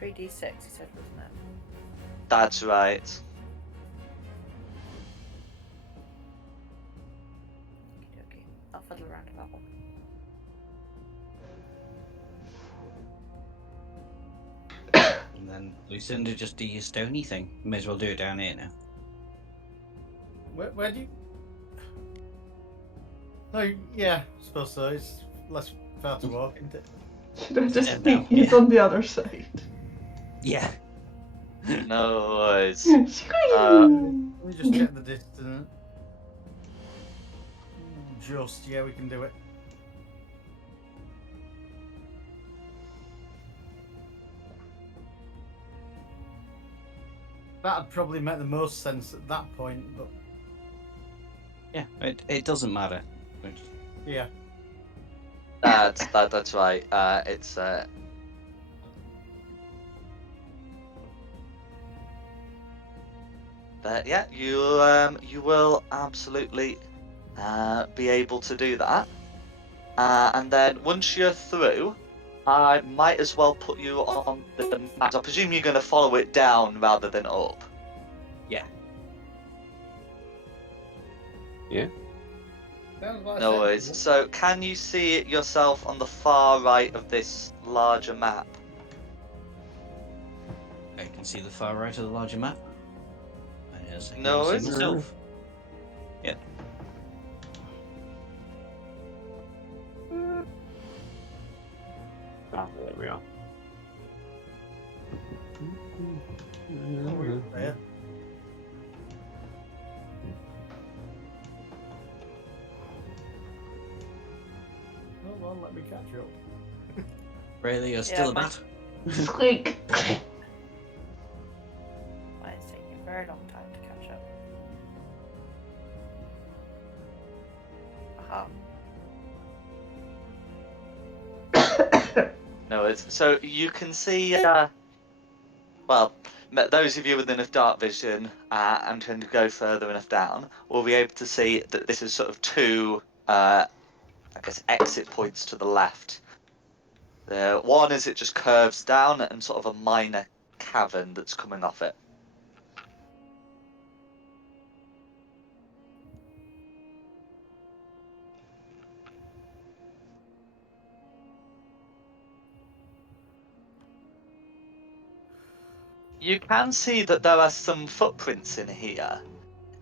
3d6, you said, wasn't it? That's right. Okay, I'll fiddle around with that one. And then Lucinda, just do your stony thing. May as well do it down here now. Where do you? Oh yeah, I suppose so. It's less far to walk, isn't it? Should I just Yeah, think no, he's yeah. on the other side? Yeah. No worries. Squeeze! Let me just check the distance. Just, yeah, we can do it. That'd probably make the most sense at that point, but Yeah, it doesn't matter. yeah. That's right. It's But yeah, you will absolutely be able to do that. And then once you're through, I might as well put you on the map. I presume you're going to follow it down rather than up. Yeah. Yeah. Sounds like No sense. worries. So can you see it yourself on the far right of this larger map? I can see the far right of the larger map. Yes, I can No, see it's- myself. Yeah. Ah, there we are. Oh, we're there. Hold on, let me catch you up. Really, you're still a mine- bat? Squeak! Mine's taking a very long time to catch up. Aha. No, it's so you can see. Well, those of you with enough dark vision and can go further enough down will be able to see that this is sort of two, I guess, exit points to the left. One is it just curves down and sort of a minor cavern that's coming off it. You can see that there are some footprints in here.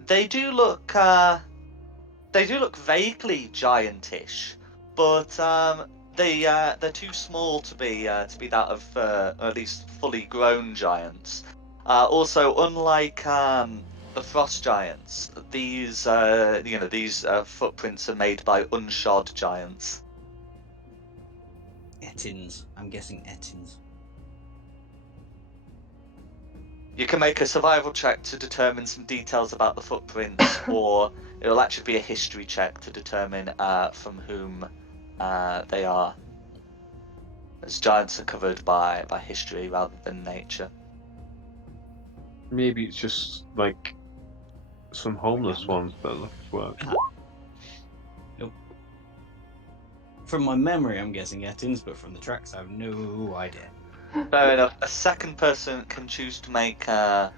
They do look vaguely giantish, but they're too small to be that of or at least fully grown giants. Also, unlike the frost giants, these footprints are made by unshod giants. Ettins. I'm guessing Ettins. You can make a survival check to determine some details about the footprints, or it'll actually be a history check to determine from whom they are. As giants are covered by history rather than nature. Maybe it's just like some homeless ones that are looking for work. From my memory, I'm guessing Ettins, but from the tracks, I have no idea. Fair enough. A second person can choose to make a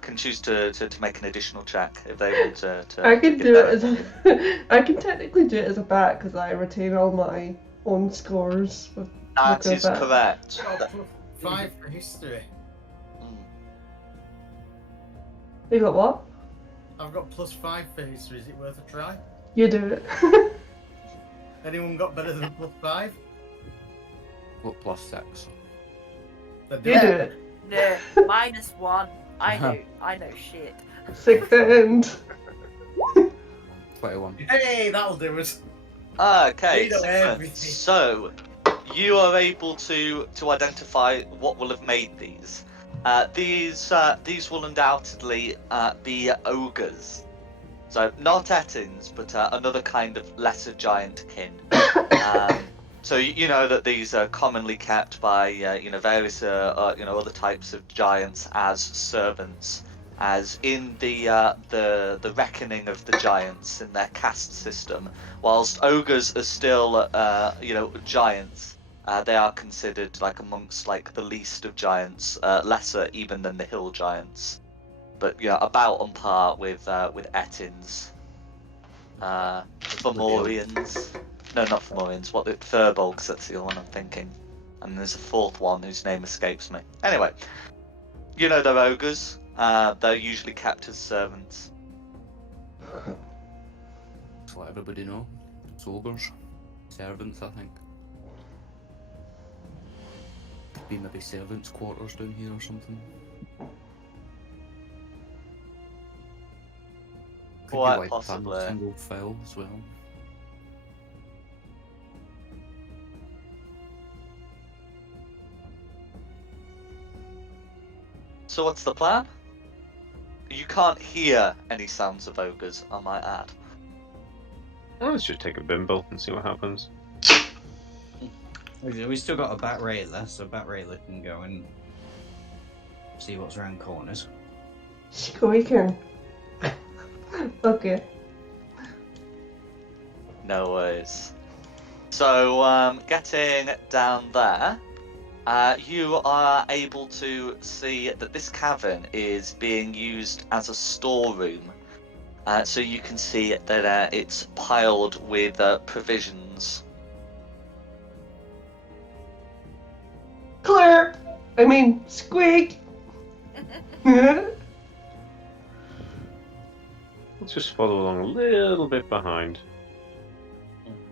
can choose to make an additional check if they want to. I can give do their it as opinion. I can technically do it as a bat because I retain all my own scores with That looking is at that. correct. Got a +5 for history. Mm. You got what? I've got +5 for history. Is it worth a try? You do it. Anyone got better than +5? What +6? Then You do do it. it. No, -1. I know shit. Sixth end. 21. Hey, that'll do us. Okay, We know excellent. everything. So you are able to identify what will have made these. These will undoubtedly be ogres. So not Ettins, but another kind of lesser giant kin. So you know that these are commonly kept by various other types of giants as servants, as in the reckoning of the giants in their caste system. Whilst ogres are still giants, they are considered like amongst like the least of giants, lesser even than the hill giants, but about on par with Ettins. Fomorians. No, not Fomorians. What the Furbolgs? That's the one I'm thinking. And there's a fourth one whose name escapes me. Anyway, you know they're ogres. They're usually kept as servants. Just let everybody know. It's ogres. Servants, I think. Could be maybe servants' quarters down here or something. Could Quite be like possibly. single file as well. So what's the plan? You can't hear any sounds of ogres, I might add. Well, let's just take a bimble and see what happens. We still got a bat railer, so bat railer can go and see what's around corners. Squeaking. Okay. No worries. So getting down there, you are able to see that this cavern is being used as a storeroom. So you can see that it's piled with provisions. Clear. I mean, squeak. Let's just follow along a little bit behind.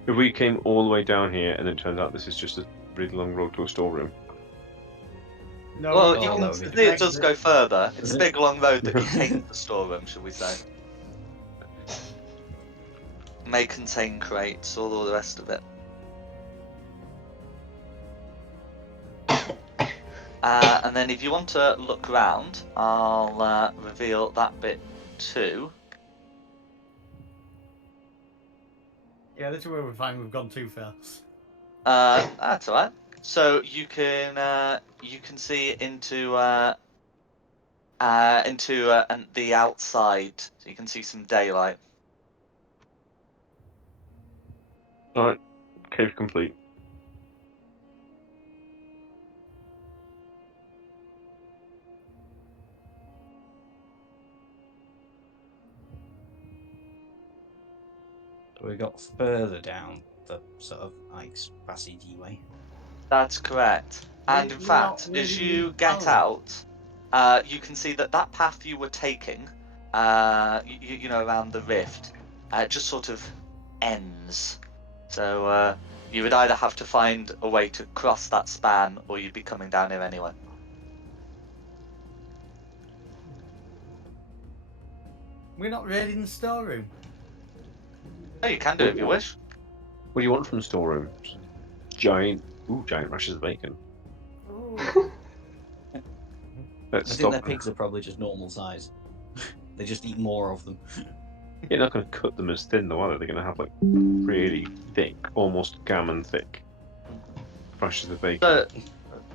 If we came all the way down here and it turns out this is just a really long road to a storeroom. No, Well, Oh, you that can would be see it does go further. It's a Is big long road that contains the storeroom, shall we say. May contain crates, all the rest of it. And then if you want to look around, I'll reveal that bit too. Yeah, this is where we find we've gone too fast. That's alright. So you can see into the outside. So you can see some daylight. Alright, cave complete. We got further down the sort of ice passagey way. That's correct. And in We're not fact, really as you in get Valley. out, you can see that path you were taking, around the rift, just sort of ends. So you would either have to find a way to cross that span, or you'd be coming down here anyway. We're not really in the storeroom. No, you can do it if you wish. What do you want from the storeroom? Giant rashers of bacon. Ooh. Let's I stop. think their pigs are probably just normal size. They just eat more of them. You're not going to cut them as thin though, are they? They're going to have like really thick, almost gammon thick rashers of bacon. So,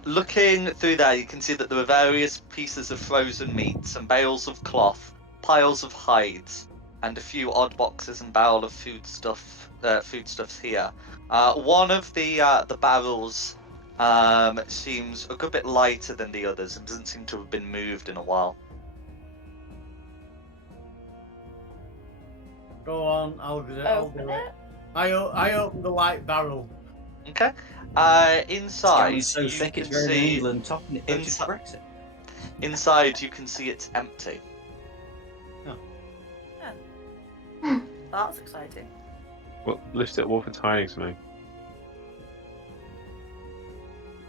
looking through there, you can see that there are various pieces of frozen meat, some bales of cloth, piles of hides, and a few odd boxes and barrel of foodstuffs here. One of the barrels seems a good bit lighter than the others and doesn't seem to have been moved in a while. Go on, I'll do Open it. it. I opened the light barrel. Okay. It's Inside, getting so you thick it's can very New see England topping it voted for insi- Brexit. inside. You can see it's empty. That's exciting. Well, lift it off, it's hiding something.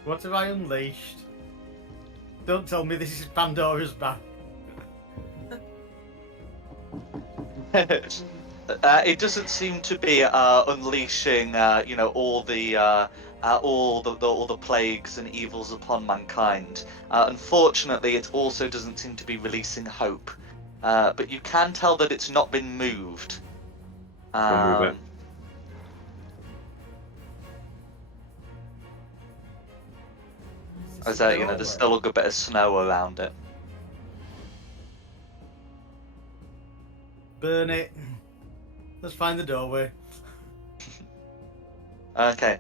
What have I unleashed? Don't tell me this is Pandora's box. It doesn't seem to be unleashing, all the plagues and evils upon mankind. Unfortunately, it also doesn't seem to be releasing hope. But you can tell that it's not been moved. Go move it. As there's still a good bit of snow around it. Burn it. Let's find the doorway. Okay.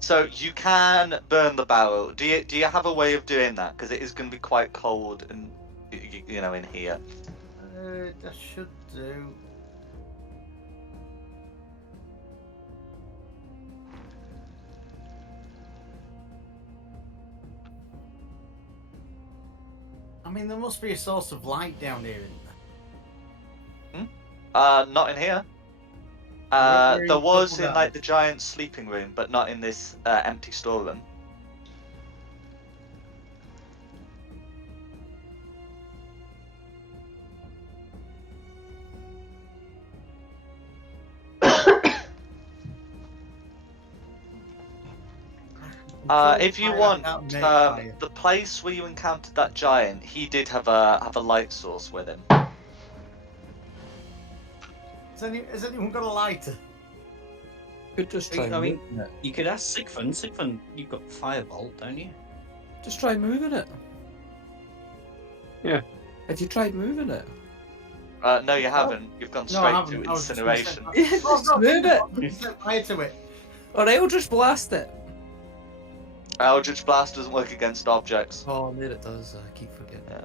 So you can burn the barrel. Do you have a way of doing that? Because it is going to be quite cold and in here. I should do. I mean, there must be a source of light down here, isn't there? Not in here. Where are you There was talking in about? the giant sleeping room, but not in this empty storeroom. If you want, the place where you encountered that giant, he did have a light source with him. Has anyone got a lighter? Could just try. I mean, moving it. you could ask Sigfund. Sigfund, you've got Firebolt, don't you? Just try moving it. Yeah. Have you tried moving it? No, you haven't. You've gone No, I straight haven't. to I was just gonna incineration. say- Oh, Just no, move it. set fire to it. Or Eldritch Blast it. Eldritch Blast doesn't work against objects. Oh, there it does. I keep forgetting. Yeah.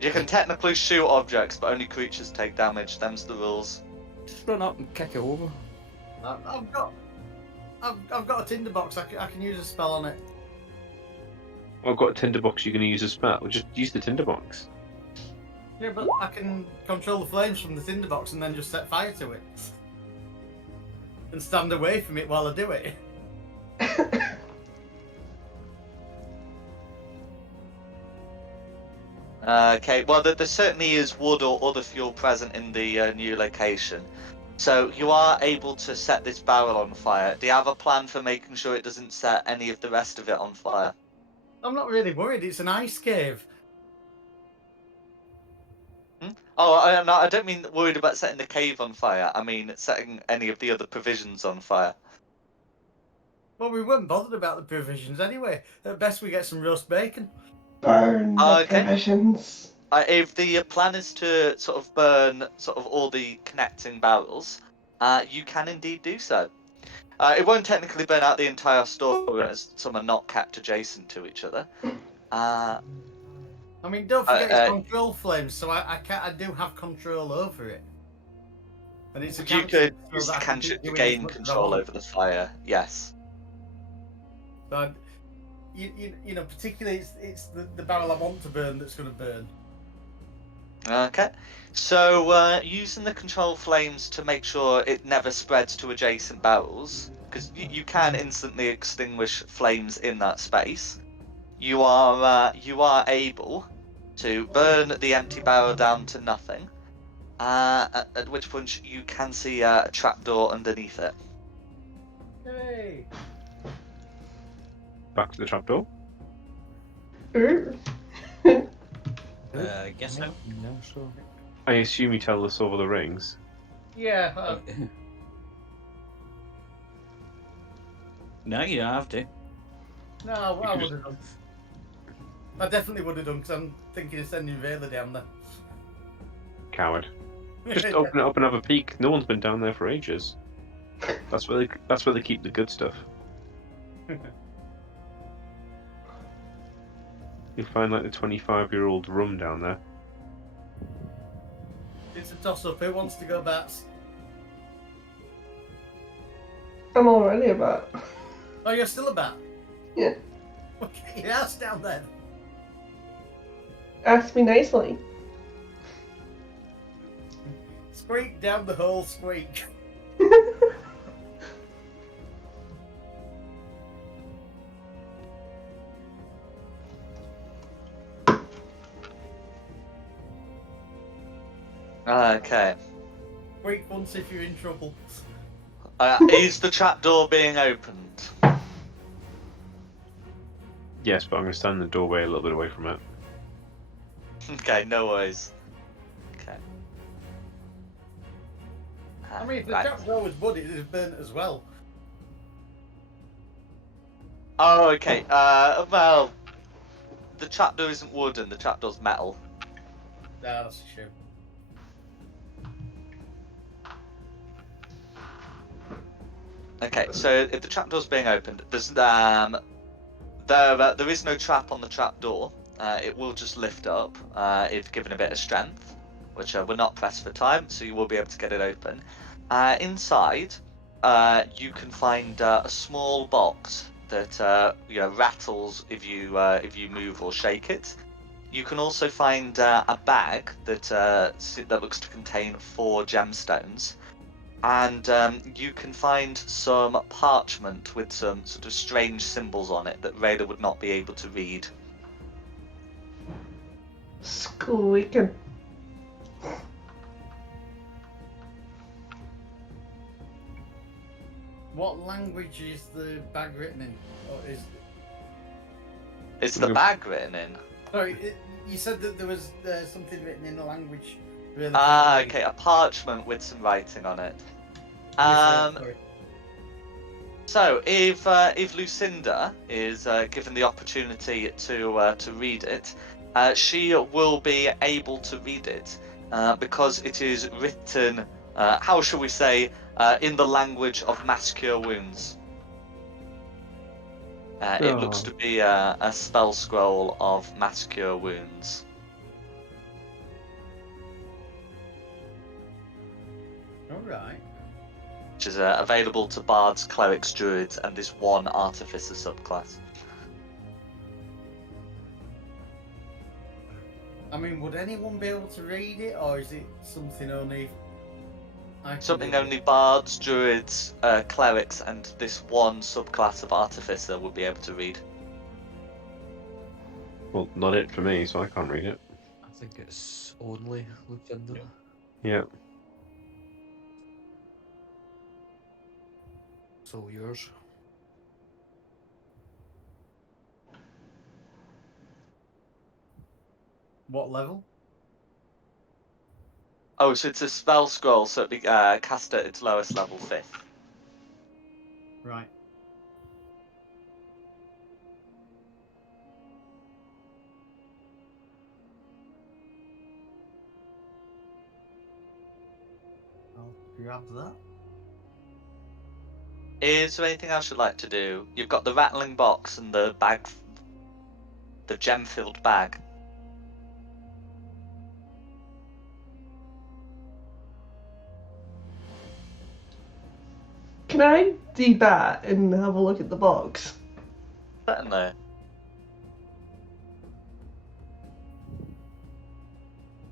You can technically shoot objects, but only creatures take damage. Them's the rules. Just run up and kick it over. I've got a tinderbox. I can use a spell on it. I've got a tinderbox you're going to use a spell. Just use the tinderbox. Yeah, but I can control the flames from the tinderbox and then just set fire to it. And stand away from it while I do it. Okay, well, there certainly is wood or other fuel present in the new location. So you are able to set this barrel on fire. Do you have a plan for making sure it doesn't set any of the rest of it on fire? I'm not really worried. It's an ice cave. Oh, I don't mean worried about setting the cave on fire. I mean setting any of the other provisions on fire. Well, we weren't bothered about the provisions anyway. At best, we get some roast bacon. Burn the Okay. provisions. If the plan is to sort of burn sort of all the connecting barrels, you can indeed do so. It won't technically burn out the entire store as some are not kept adjacent to each other. I mean, don't forget it's control flames, so I do have control over it. And it's a You could use so the that I can cantrip keep to doing as gain much as I control want. over the fire. Yes. But you know, particularly it's the barrel I want to burn that's going to burn. Okay. So using the control flames to make sure it never spreads to adjacent barrels, because you can instantly extinguish flames in that space. You are able to burn the empty barrel down to nothing. At which point you can see a trapdoor underneath it. Hey. Back to the trapdoor. Guess so. Yeah, sure. I assume you tell us over the rings. Yeah. No, you don't have to. No, I would have done. I definitely would have done because I'm thinking of sending Vela down there. Coward. Just open it up and have a peek. No one's been down there for ages. That's where they keep the good stuff. You'll find like the 25-year-old rum down there. It's toss up. Who wants to go bats? I'm already a bat. Oh, you're still a bat? Yeah. Okay, your ass down then. Ask me nicely. Squeak down the hole, squeak. Okay. Squeak once if you're in trouble. Is the trapdoor being opened? Yes, but I'm going to stand in the doorway a little bit away from it. Okay, no worries. Okay. I mean, if the Right. trapdoor was wood, it'd have burnt as well. Oh, okay. Well, the trapdoor isn't wooden. The trapdoor's metal. Nah, that's a shame. Okay, so if the trapdoor's being opened, there is no trap on the trapdoor. It will just lift up if given a bit of strength, which we're not pressed for time, so you will be able to get it open. Inside, you can find a small box that rattles if you move or shake it. You can also find a bag that looks to contain 4 gemstones. And you can find some parchment with some sort of strange symbols on it that Rayla would not be able to read. Squeaking. What language is the bag written in? Or is... Is the bag written in? Sorry, you said that there was something written in the language. Really Okay, a parchment with some writing on it. Sorry. So if Lucinda is given the opportunity to read it, she will be able to read it because it is written, how shall we say, in the language of mass cure wounds. It looks to be a spell scroll of mass cure wounds. Alright. Which is available to bards, clerics, druids, and this one artificer subclass. I mean, would anyone be able to read it, or is it something only... Something only bards, druids, clerics, and this one subclass of artificer would be able to read. Well, not it for me, so I can't read it. I think it's only Lucinda. Yeah. So yours. What level? Oh, so it's a spell scroll, so it'd be cast at its lowest level, 5th. Right. I'll grab that. Is there anything else you'd like to do? You've got the rattling box and the bag, the gem-filled bag. Can I debat and have a look at the box? Certainly.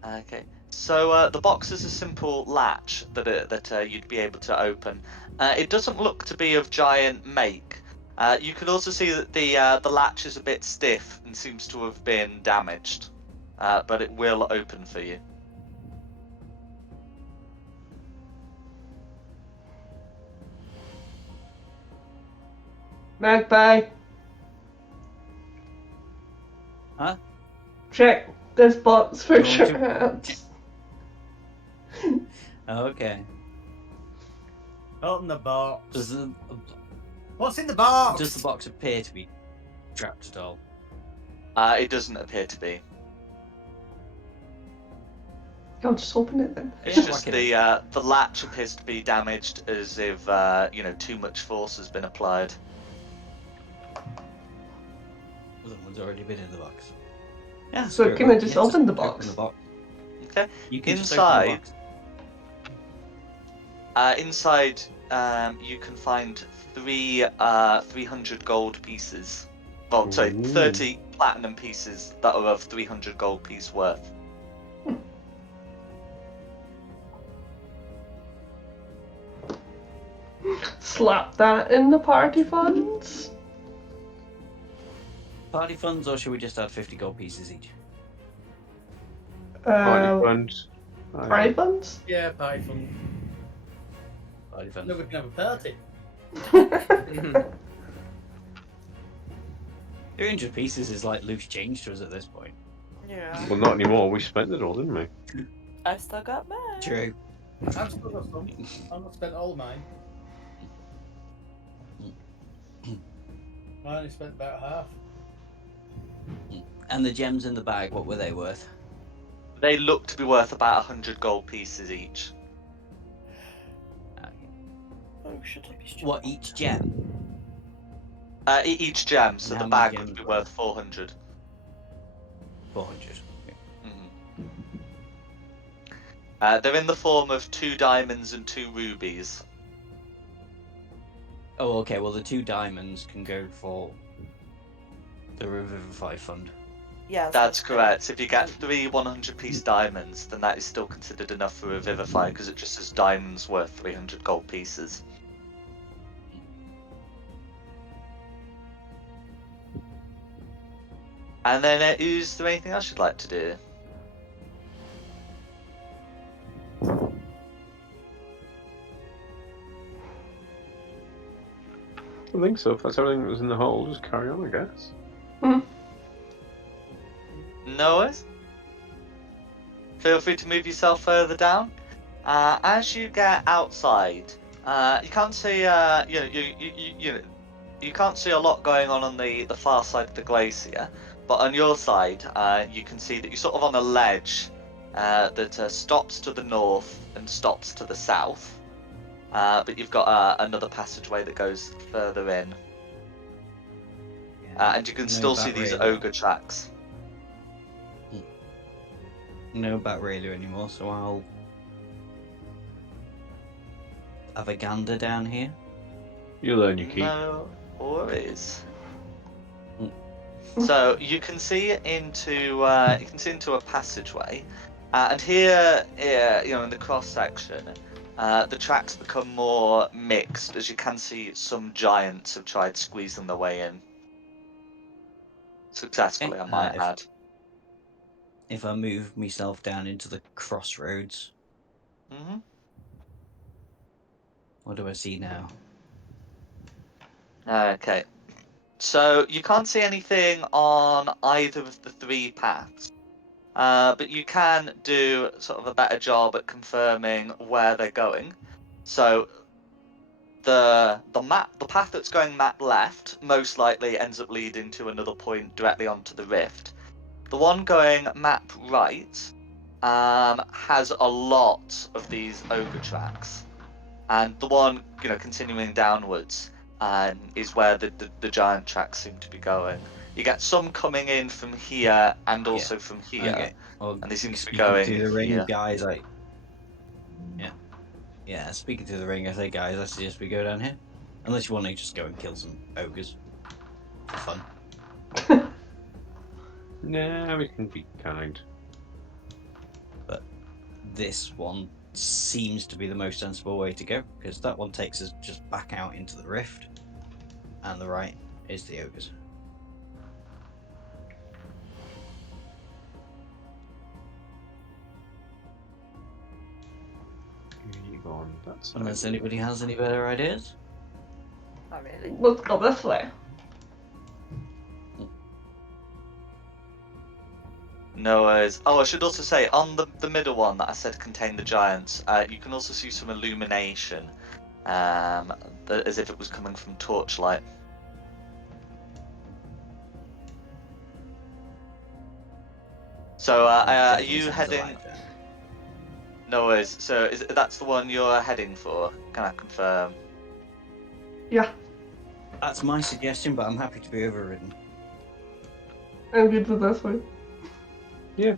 Okay. So the box is a simple latch that you'd be able to open. It doesn't look to be of giant make. You can also see that the latch is a bit stiff and seems to have been damaged, but it will open for you. Magpie. Huh? Check this box for Go to- traps. Okay. Open the box. Does the What's in the box? does the box appear to be trapped at all? It doesn't appear to be. I'll just open it then. It's Yeah, just whack it the latch appears to be damaged, as if too much force has been applied. Someone's already been in the box. Yeah. So screw it, can I man. just Yeah, open the open box? the box. Okay. You can just open the Inside, box. Inside, you can find 300 gold pieces. Well, sorry, Ooh. 30 platinum pieces that are of 300 gold piece worth. Slap that in the party funds. Party funds, or should we just add 50 gold pieces each? Party funds. Party funds? Yeah, Python. Party funds. No, we can have a party. 300 pieces is like loose change to us at this point. Yeah. Well, not anymore. We spent it all, didn't we? I still got mine. True. I've still got some. I've not spent all of mine. I only spent about half. And the gems in the bag, what were they worth? They look to be worth about 100 gold pieces each. Okay. Oh, should I be stupid? What, each gem? Each gem, so And the how many bag would gems be were worth 400. 400. Okay. They're in the form of 2 diamonds and 2 rubies. Oh, okay, well the 2 diamonds can go for the Revivify Fund. Yeah, That's correct. If you get 3 100-piece diamonds, then that is still considered enough for Revivify, because it just says diamonds worth 300 gold pieces. And then, is there anything else you'd like to do? I think so. If that's everything that was in the hole, just carry on, I guess. No worries. Feel free to move yourself further down. As you get outside, you can't see. You can't see a lot going on the far side of the glacier, but on your side, you can see that you're sort of on a ledge that stops to the north and stops to the south. But you've got another passageway that goes further in, and you can still see these ogre tracks. No bat raider anymore, so I'll have a gander down here. You'll earn your keep. No worries. So you can see into a passageway, and here, in the cross section, the tracks become more mixed, as you can see some giants have tried squeezing their way in. Successfully, I might add. If I move myself down into the crossroads, what do I see now? Okay. So you can't see anything on either of the 3 paths, but you can do sort of a better job at confirming where they're going. So the path that's going map left most likely ends up leading to another point directly onto the rift. The one going map right has a lot of these ogre tracks, and the one continuing downwards is where the giant tracks seem to be going. You get some coming in from here and also from here, Okay. Well, and they seem to be speaking going to the ring, here. guys. Yeah. Speaking to the ring, I say, guys, I suggest we go down here. Unless you want to just go and kill some ogres for fun. Nah, we can be kind. But this one seems to be the most sensible way to go, because that one takes us just back out into the rift, and the right is the ogres. That's Unless anybody has any better ideas. Not really. Let's go this way. No worries. Oh, I should also say, on the middle one that I said contained the giants, you can also see some illumination, as if it was coming from torchlight. So, are you heading? No worries. So, that's the one you're heading for? Can I confirm? Yeah, That's my suggestion, but I'm happy to be overridden. I'm good with this one. Yeah.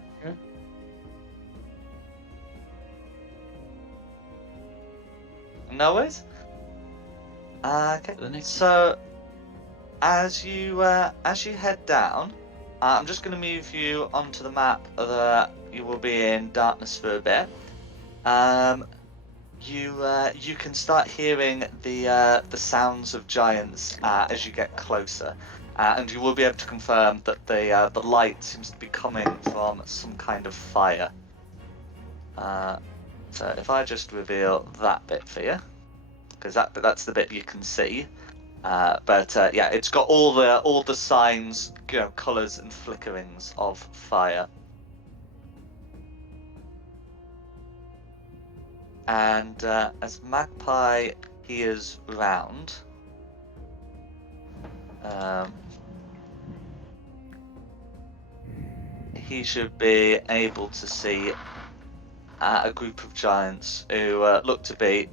No worries. Okay. For the next So, as you head down, I'm just going to move you onto the map that you will be in darkness for a bit. You can start hearing the sounds of giants as you get closer, and you will be able to confirm that the light seems to be coming from some kind of fire. So if I just reveal that bit for you, because that's the bit you can see. But yeah, it's got all the signs, colours and flickerings of fire. And as Magpie peers round, he should be able to see a group of giants who look to be,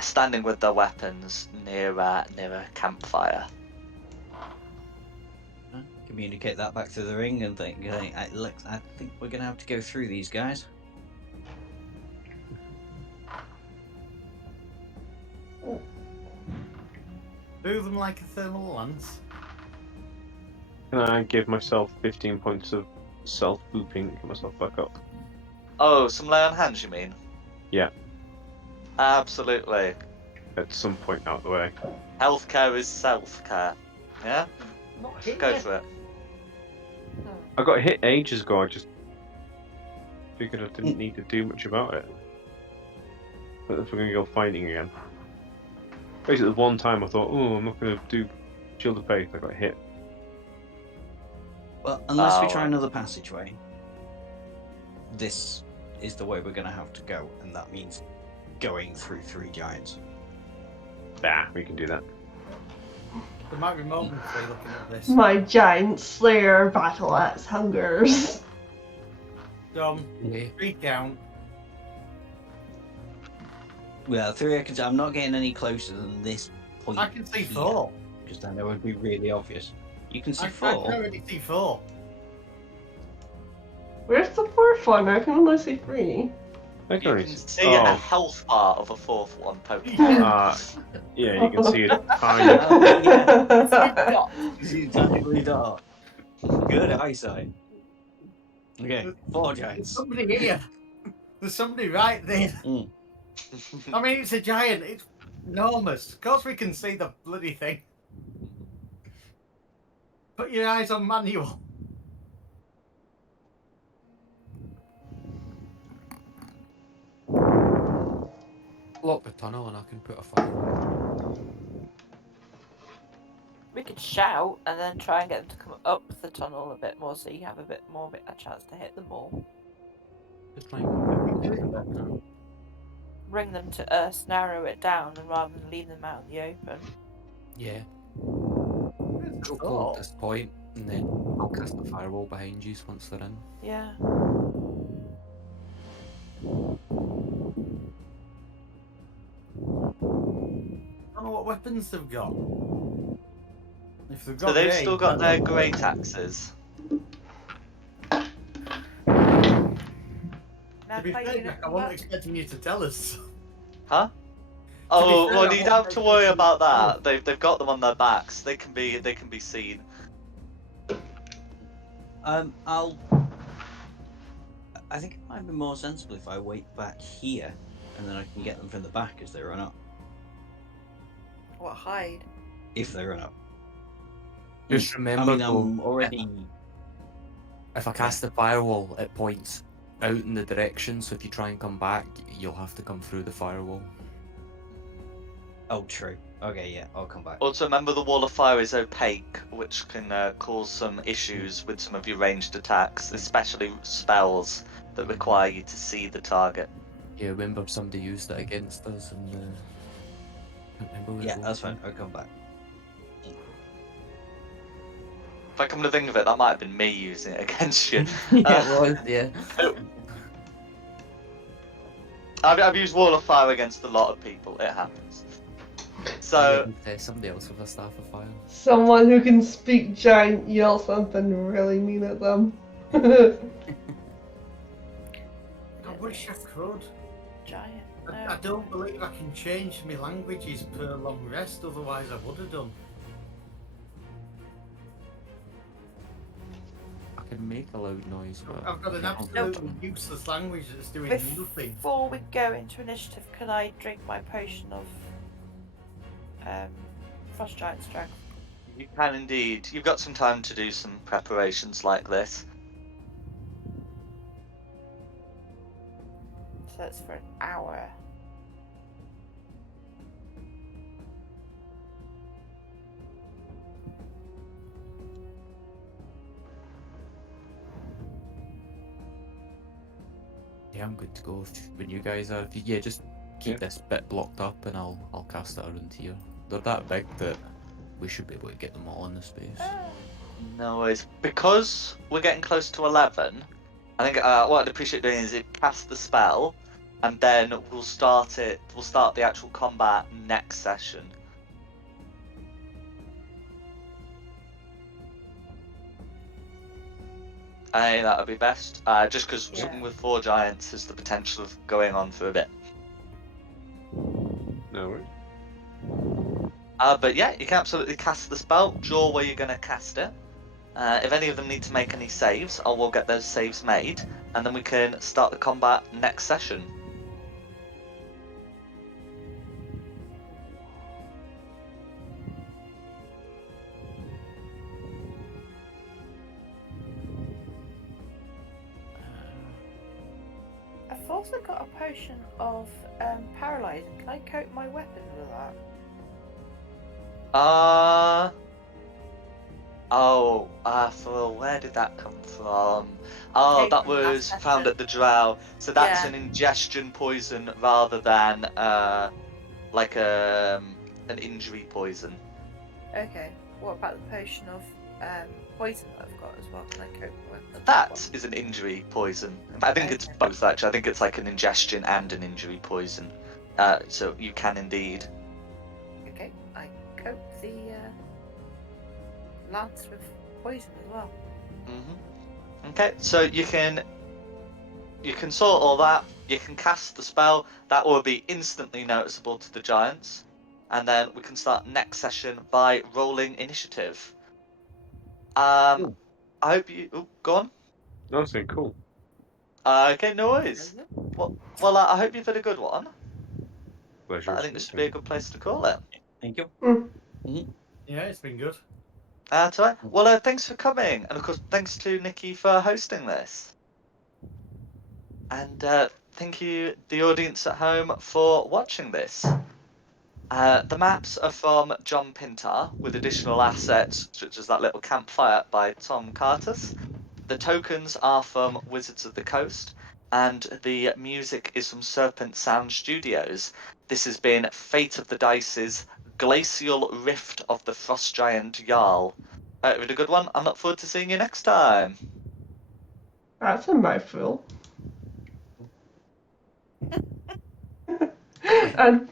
standing with their weapons near a campfire. Communicate that back to the ring and think, I think we're going to have to go through these guys. Do them like a thermal lance. Can I give myself 15 points of self-booping to get myself back up? Oh, some lay on hands, you mean? Yeah. Absolutely. At some point out the way. Healthcare is self-care. Yeah? Not hit Go yet. for it. I got hit ages ago, I just figured I didn't need to do much about it. But if we're going to go fighting again. Basically, the one time I thought, oh, I'm not going to do Shield of Faith, I got hit. Well, unless we Oh, try right. another passageway, this is the way we're going to have to go, and that means going through 3 giants. Nah, we can do that. There might be moments where you're looking at this. My giant slayer battle axe hungers. Dom, Yeah. 3 count. Well, 3 seconds. I'm not getting any closer than this point. I can see here, 4. because then it would be really obvious. You can see I can 4. already see 4. Where's the 4th one? I can only see 3. I You can only can see. see a Oh, health bar of a 4th one poking. Yeah. yeah, you can see a tiny. Dot. Tiny dot. Good eyesight. Okay, 4 There's giants. somebody here. There's somebody right there. Mm. I mean, it's a giant. It's enormous. Of course we can see the bloody thing. Put your eyes on manual. Block the tunnel and I can put a fire. We could shout and then try and get them to come up the tunnel a bit more, so you have a bit more of a chance to hit them all. Just try and Bring them to us, narrow it down, and rather than leave them out in the open. yeah. It's Go cool. cold at this point, and then I'll cast a firewall behind you once they're in. Yeah. I don't know what weapons they've got. If they've got So they've range, still got then- their great axes. To Now, be play fair, unit Jack, I come wasn't back. expecting you to tell us. Huh? To be Oh, fair, well, I you'd wasn't have to worry expecting about you to that. They've got them on their backs. They can be seen. I think it might be more sensible if I wait back here, and then I can get them from the back as they run up. What, hide? If they run up. Just I remember, mean, though, I'm already. if I cast the firewall, it points out in the direction, so if you try and come back, you'll have to come through the firewall. Oh, true. Okay, yeah, I'll come back. Also, remember the wall of fire is opaque, which can cause some issues with some of your ranged attacks, especially spells that require you to see the target. Yeah, remember somebody used it against us, and can't remember where it Yeah, was. that's fine. I'll come back. If I come to think of it, that might have been me using it against you. Yeah, it was, yeah. I've used wall of fire against a lot of people. It happens. So Somebody else with a staff of fire. Someone who can speak giant yell something really mean at them. I wish I could. Giant. I don't believe I can change my languages per long rest, otherwise I would have done. I can make a loud noise, but I've got an I don't- absolutely useless language that's doing nothing. Before we go into initiative, can I drink my potion of Frost Giant Strength? You can indeed. You've got some time to do some preparations like this. So that's for an hour. Yeah, I'm good to go. When you guys are, yeah, just keep Yeah. this bit blocked up, and I'll cast it around here. They're that big that we should be able to get them all in the space. No worries. Because we're getting close to 11, I think what I'd appreciate doing is cast the spell, and then we'll start it. We'll start the actual combat next session. I think that would be best. Just because Yeah. something with 4 giants has the potential of going on for a bit. No worries. But yeah, you can absolutely cast the spell. Draw where you're going to cast it. If any of them need to make any saves, I will get those saves made, and then we can start the combat next session. I've also got a potion of paralyzing. Can I coat my weapon with that? Phil, where did that come from? Oh, Came that from last was found session. at the drow. So that's Yeah. an ingestion poison rather than like an injury poison. Okay. What about the potion of poison that I've got as well? Can I coat my weapon with That is an injury poison. I think it's Okay. both actually. I think it's like an ingestion and an injury poison. So you can indeed. Okay. I coat the lance with poison as well. Okay, so you can sort all that. You can cast the spell. That will be instantly noticeable to the giants, and then we can start next session by rolling initiative. I hope you. Oh, go on. That's been cool. Okay, no worries. Well, I hope you've had a good one. Pleasure. I think this would be a good place to call it. Thank you. Yeah, it's been good. That's all right. Well, thanks for coming, and of course, thanks to Nikki for hosting this. And thank you, the audience at home, for watching this. The maps are from John Pintar, with additional assets such as that little campfire by Tom Cartus. The tokens are from Wizards of the Coast, and the music is from Serpent Sound Studios. This has been Fate of the Dice's Glacial Rift of the Frost Giant Jarl. It was a good one. I look forward to seeing you next time. That's a mouthful. And